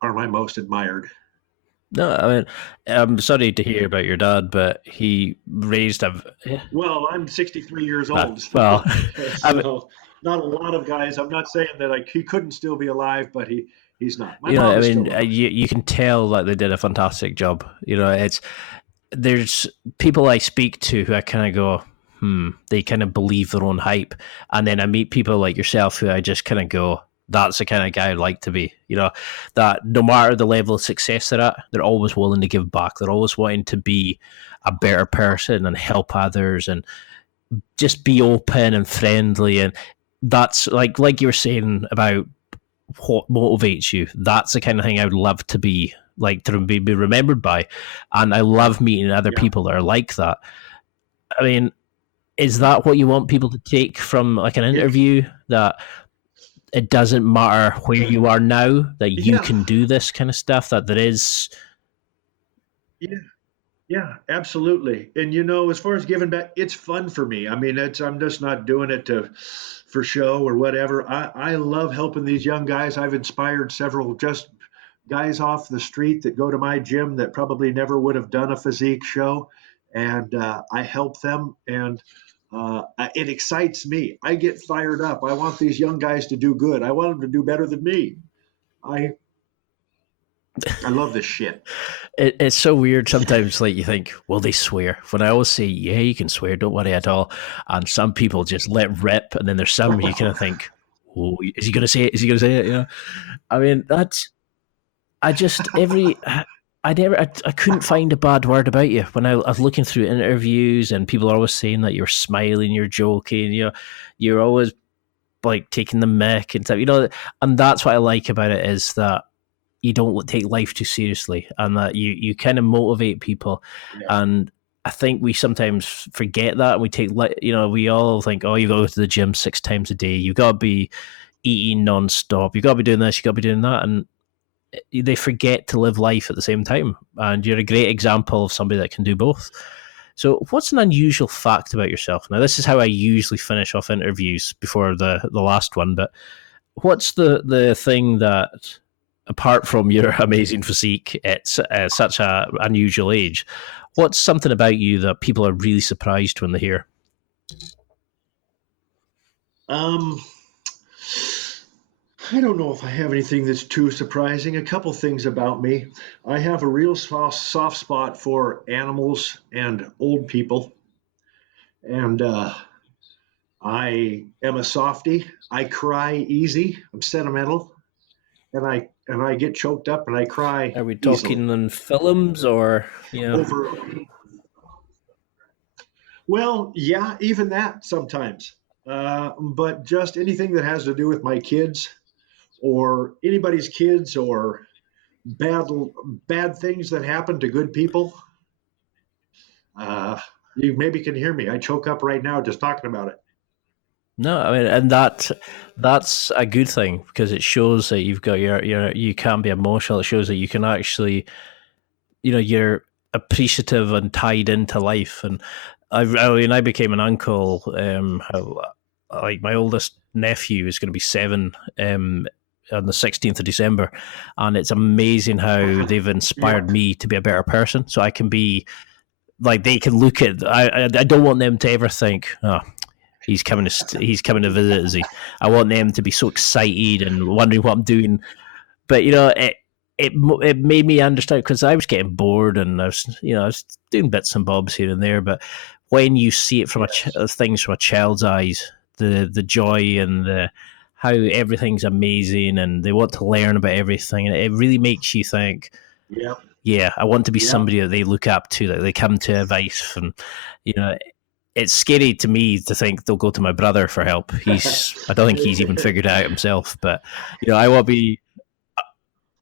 are my most admired. No, I mean, I'm sorry to hear about your dad, but he raised a... Well, I'm 63 years old. Well, so not a lot of guys. I'm not saying that he couldn't still be alive, but he's not. You can tell that they did a fantastic job. There's people I speak to who I kind of go, they kind of believe their own hype. And then I meet people like yourself who I just kind of go, that's the kind of guy I'd like to be. That no matter the level of success they're at, they're always willing to give back. They're always wanting to be a better person and help others and just be open and friendly. And that's like you were saying about what motivates you. That's the kind of thing I would love to be, like, to be remembered by. And I love meeting other people that are like that. I mean, is that what you want people to take from like an interview, that it doesn't matter where you are now, that you can do this kind of stuff, that there is... Yeah, absolutely. And as far as giving back, it's fun for me. I mean, I'm just not doing it for show or whatever. I love helping these young guys. I've inspired several just guys off the street that go to my gym that probably never would have done a physique show, and I help them, and it excites me. I get fired up. I want these young guys to do good. I want them to do better than me. I love this shit. It's so weird sometimes. Like, you think, well, they swear. When I always say, yeah, you can swear, don't worry at all. And some people just let rip, and then there's some you kind of think, oh, is he going to say it? Is he going to say it? I mean, I couldn't find a bad word about you. When I was looking through interviews, and people are always saying that you're smiling, you're joking, you're always like taking the mick and stuff, and that's what I like about it, is that you don't take life too seriously, and that you kind of motivate people. Yeah. And I think we sometimes forget that, and we take, we all think, oh, you got to go to the gym 6 times a day, you've got to be eating non-stop, you've got to be doing this, you've got to be doing that. And they forget to live life at the same time. And you're a great example of somebody that can do both. So, what's an unusual fact about yourself? Now, this is how I usually finish off interviews before the last one, but what's the thing that, apart from your amazing physique at such a unusual age, what's something about you that people are really surprised when they hear? I don't know if I have anything that's too surprising. A couple things about me. I have a real soft spot for animals and old people. And I am a softie. I cry easy. I'm sentimental. And I get choked up and I cry Are we easily. talking in films or, Over, well, yeah, even that sometimes. But just anything that has to do with my kids or anybody's kids or bad bad things that happen to good people. Uh, you maybe can hear me. I choke up right now just talking about it. No, I mean, and that's a good thing because it shows that you've got you can be emotional. It shows that you can actually, you're appreciative and tied into life. And I became an uncle. Like my oldest nephew is going to be 7 on the 16th of December, and it's amazing how they've inspired Yep. me to be a better person. So I can be like they can look at. I don't want them to ever think, oh, he's coming to visit, is he? I want them to be so excited and wondering what I'm doing. But it made me understand because I was getting bored and I was doing bits and bobs here and there. But when you see it from things from a child's eyes, the joy and the how everything's amazing and they want to learn about everything, and it really makes you think, Yep. yeah, I want to be Yep. somebody that they look up to, that they come to advice from. It's scary to me to think they'll go to my brother for help. I don't think he's even figured it out himself. But I will be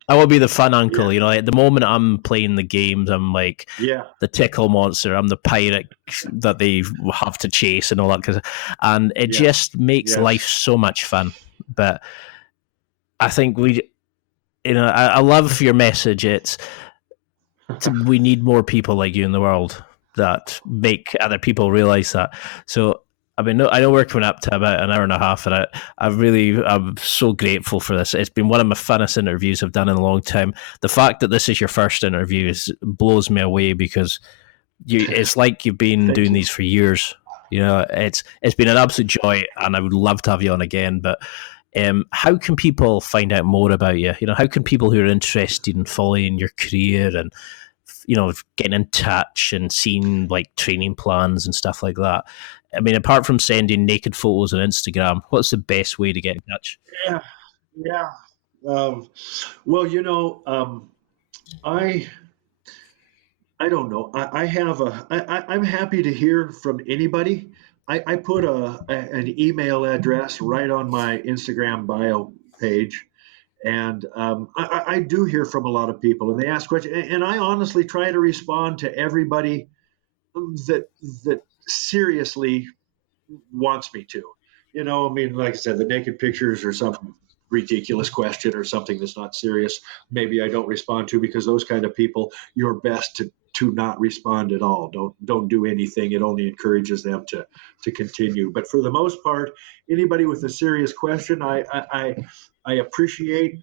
the fun uncle. Yeah. At the moment I'm playing the games, I'm like Yeah. the tickle monster. I'm the pirate that they have to chase and all that. And it Yeah. just makes Yes. life so much fun. But I think I love your message. We need more people like you in the world that make other people realize that. So, I mean, I know we're coming up to about an hour and a half, and I'm so grateful for this. It's been one of my funnest interviews I've done in a long time. The fact that this is your first interview blows me away because it's like you've been doing these for years. It's been an absolute joy, and I would love to have you on again. But how can people find out more about you? How can people who are interested in following your career and getting in touch and seeing like training plans and stuff like that? I mean, apart from sending naked photos on Instagram, what's the best way to get in touch? Yeah. Yeah. Well, I don't know. I'm happy to hear from anybody. I put an email address right on my Instagram bio page, and I do hear from a lot of people, and they ask questions, and I honestly try to respond to everybody that that seriously wants me to. I mean, like I said, the naked pictures or some ridiculous question or something that's not serious, maybe I don't respond to because those kind of people, you're best to not respond at all. Don't do anything. It only encourages them to continue. But for the most part, anybody with a serious question, I appreciate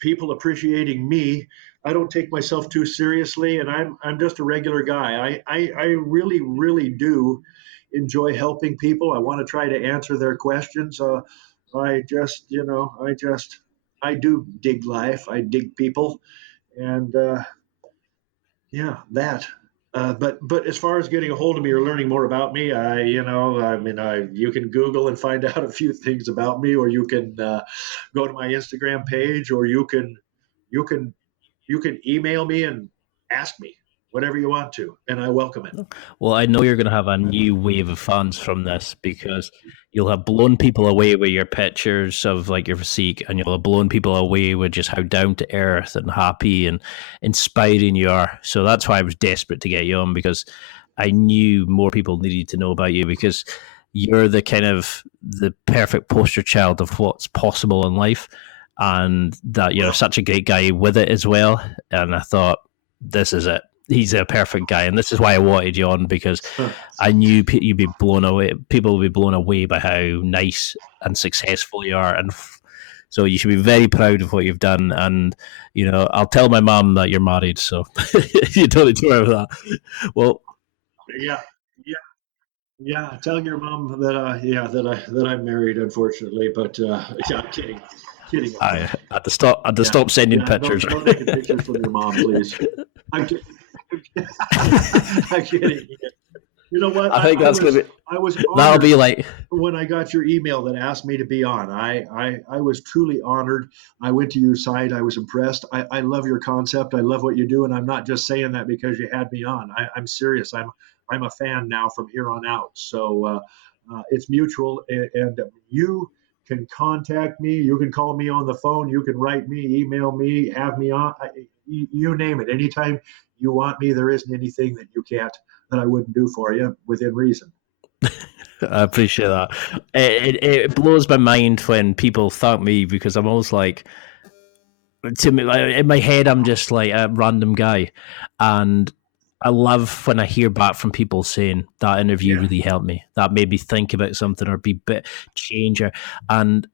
people appreciating me. I don't take myself too seriously, and I'm just a regular guy. I really really do enjoy helping people. I want to try to answer their questions. I just, I do dig life. I dig people, and yeah, that. But as far as getting a hold of me or learning more about me, you can Google and find out a few things about me, or you can go to my Instagram page, or you can you can email me and ask me whatever you want to, and I welcome it. Well, I know you're going to have a new wave of fans from this because you'll have blown people away with your pictures of like your physique, and you'll have blown people away with just how down to earth and happy and inspiring you are. So that's why I was desperate to get you on, because I knew more people needed to know about you, because you're the perfect poster child of what's possible in life. and that you're such a great guy with it as well. And I thought, this is it. He's a perfect guy, and this is why I wanted you on, because I knew you'd be blown away. People would be blown away by how nice and successful you are, and so you should be very proud of what you've done. And I'll tell my mom that you're married, so you don't need to worry about that. Well, Yeah, yeah, yeah. Tell your mom that that I'm married, unfortunately. But yeah, I'm kidding, kidding, of I course. had to stop. I had to Yeah, stop sending yeah. pictures. No naked pictures from your mom, please. I'm kidding. I'm kidding. You know what? I think that's gonna be. I was That'll be honored like. when I got your email that asked me to be on. I was truly honored. I went to your site. I was impressed. I love your concept. I love what you do, and I'm not just saying that because you had me on. I'm serious. I'm a fan now from here on out. So it's mutual, and you can contact me. You can call me on the phone. You can write me, email me, have me on. You name it. Anytime you want me, there isn't anything that you can't that I wouldn't do for you within reason. I appreciate that. It blows my mind when people thank me, because I'm always like, to me, in my head, I'm just like a random guy, and I love when I hear back from people saying that interview really helped me. That made me think about something or be bit changer, and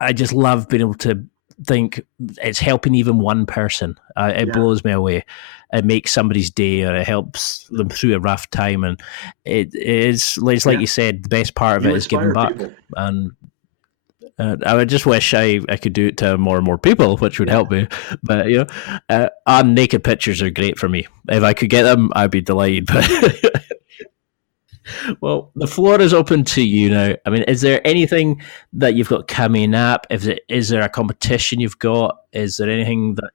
I just love being able to think it's helping even one person. It blows me away. It makes somebody's day, or it helps them through a rough time, and it's like you said, the best part of it is giving back. People. And I would just wish I could do it to more and more people, which would help me. But and naked pictures are great for me. If I could get them, I'd be delighted. But well, the floor is open to you now. I mean, is there anything that you've got coming up? Is there a competition you've got? Is there anything that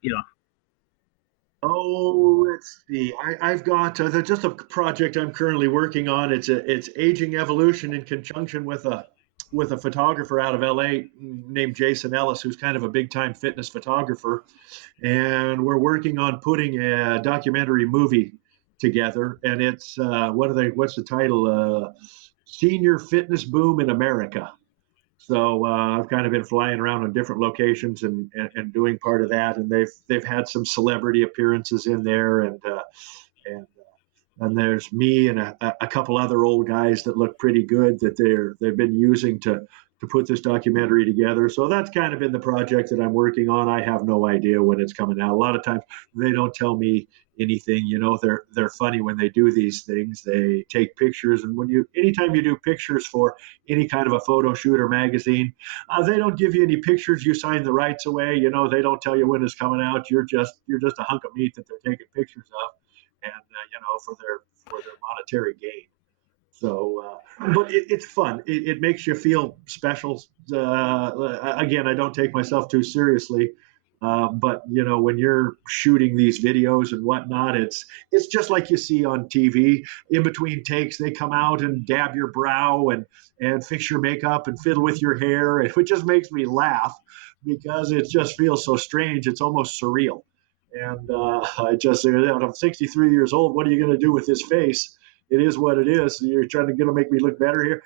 Oh, let's see. I've got just a project I'm currently working on. It's aging evolution in conjunction with a photographer out of LA named Jason Ellis, who's kind of a big time fitness photographer, and we're working on putting a documentary movie together. And it's what's the title? Senior Fitness Boom in America. So I've kind of been flying around on different locations and doing part of that, and they've had some celebrity appearances in there, and and there's me and a couple other old guys that look pretty good that they've been using to put this documentary together. So that's kind of been the project that I'm working on. I have no idea when it's coming out. A lot of times they don't tell me anything. They're funny when they do these things. They take pictures, and anytime you do pictures for any kind of a photo shoot or magazine, they don't give you any pictures. You sign the rights away. They don't tell you when it's coming out. You're just a hunk of meat that they're taking pictures of, and for their monetary gain. So, but it's fun. It makes you feel special. Again, I don't take myself too seriously, but when you're shooting these videos and whatnot, it's just like you see on TV. In between takes, they come out and dab your brow and fix your makeup and fiddle with your hair, and it just makes me laugh because it just feels so strange. It's almost surreal. And I just said, I'm 63 years old. What are you going to do with this face? It is what it is. You're trying to make me look better here.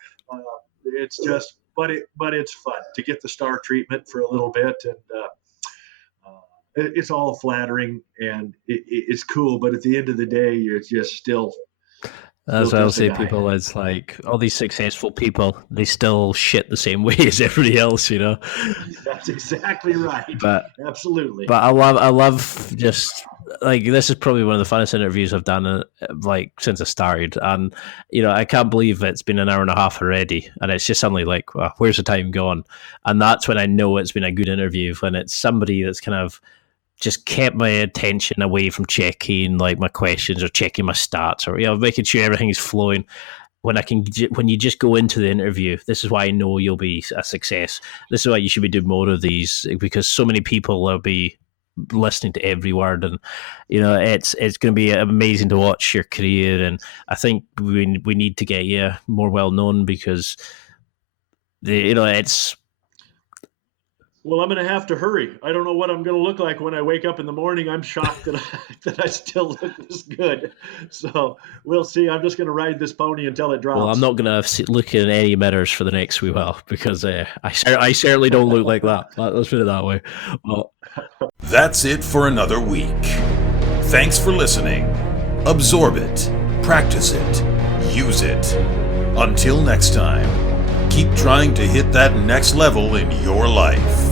It's just, but it's fun to get the star treatment for a little bit, and it's all flattering and it's cool. But at the end of the day, you're just still. That's what I'll say. People, it's like all these successful people, they still shit the same way as everybody else, That's exactly right. But absolutely. But I love just like, this is probably one of the funnest interviews I've done like since I started, and I can't believe it's been an hour and a half already, and it's just suddenly like, well, where's the time gone? And that's when I know it's been a good interview, when it's somebody that's kind of just kept my attention away from checking like my questions or checking my stats, or making sure everything is flowing. When you just go into the interview, this is why I know you'll be a success. This is why you should be doing more of these, because so many people will be listening to every word, and it's going to be amazing to watch your career. And I think we need to get you more well known, because it's Well, I'm going to have to hurry. I don't know what I'm going to look like when I wake up in the morning. I'm shocked that I still look this good. So we'll see. I'm just going to ride this pony until it drops. Well, I'm not going to look in any mirrors for the next wee while because I certainly don't look like that. Let's put it that way. Well, That's it for another week. Thanks for listening. Absorb it, practice it, use it. Until next time, keep trying to hit that next level in your life.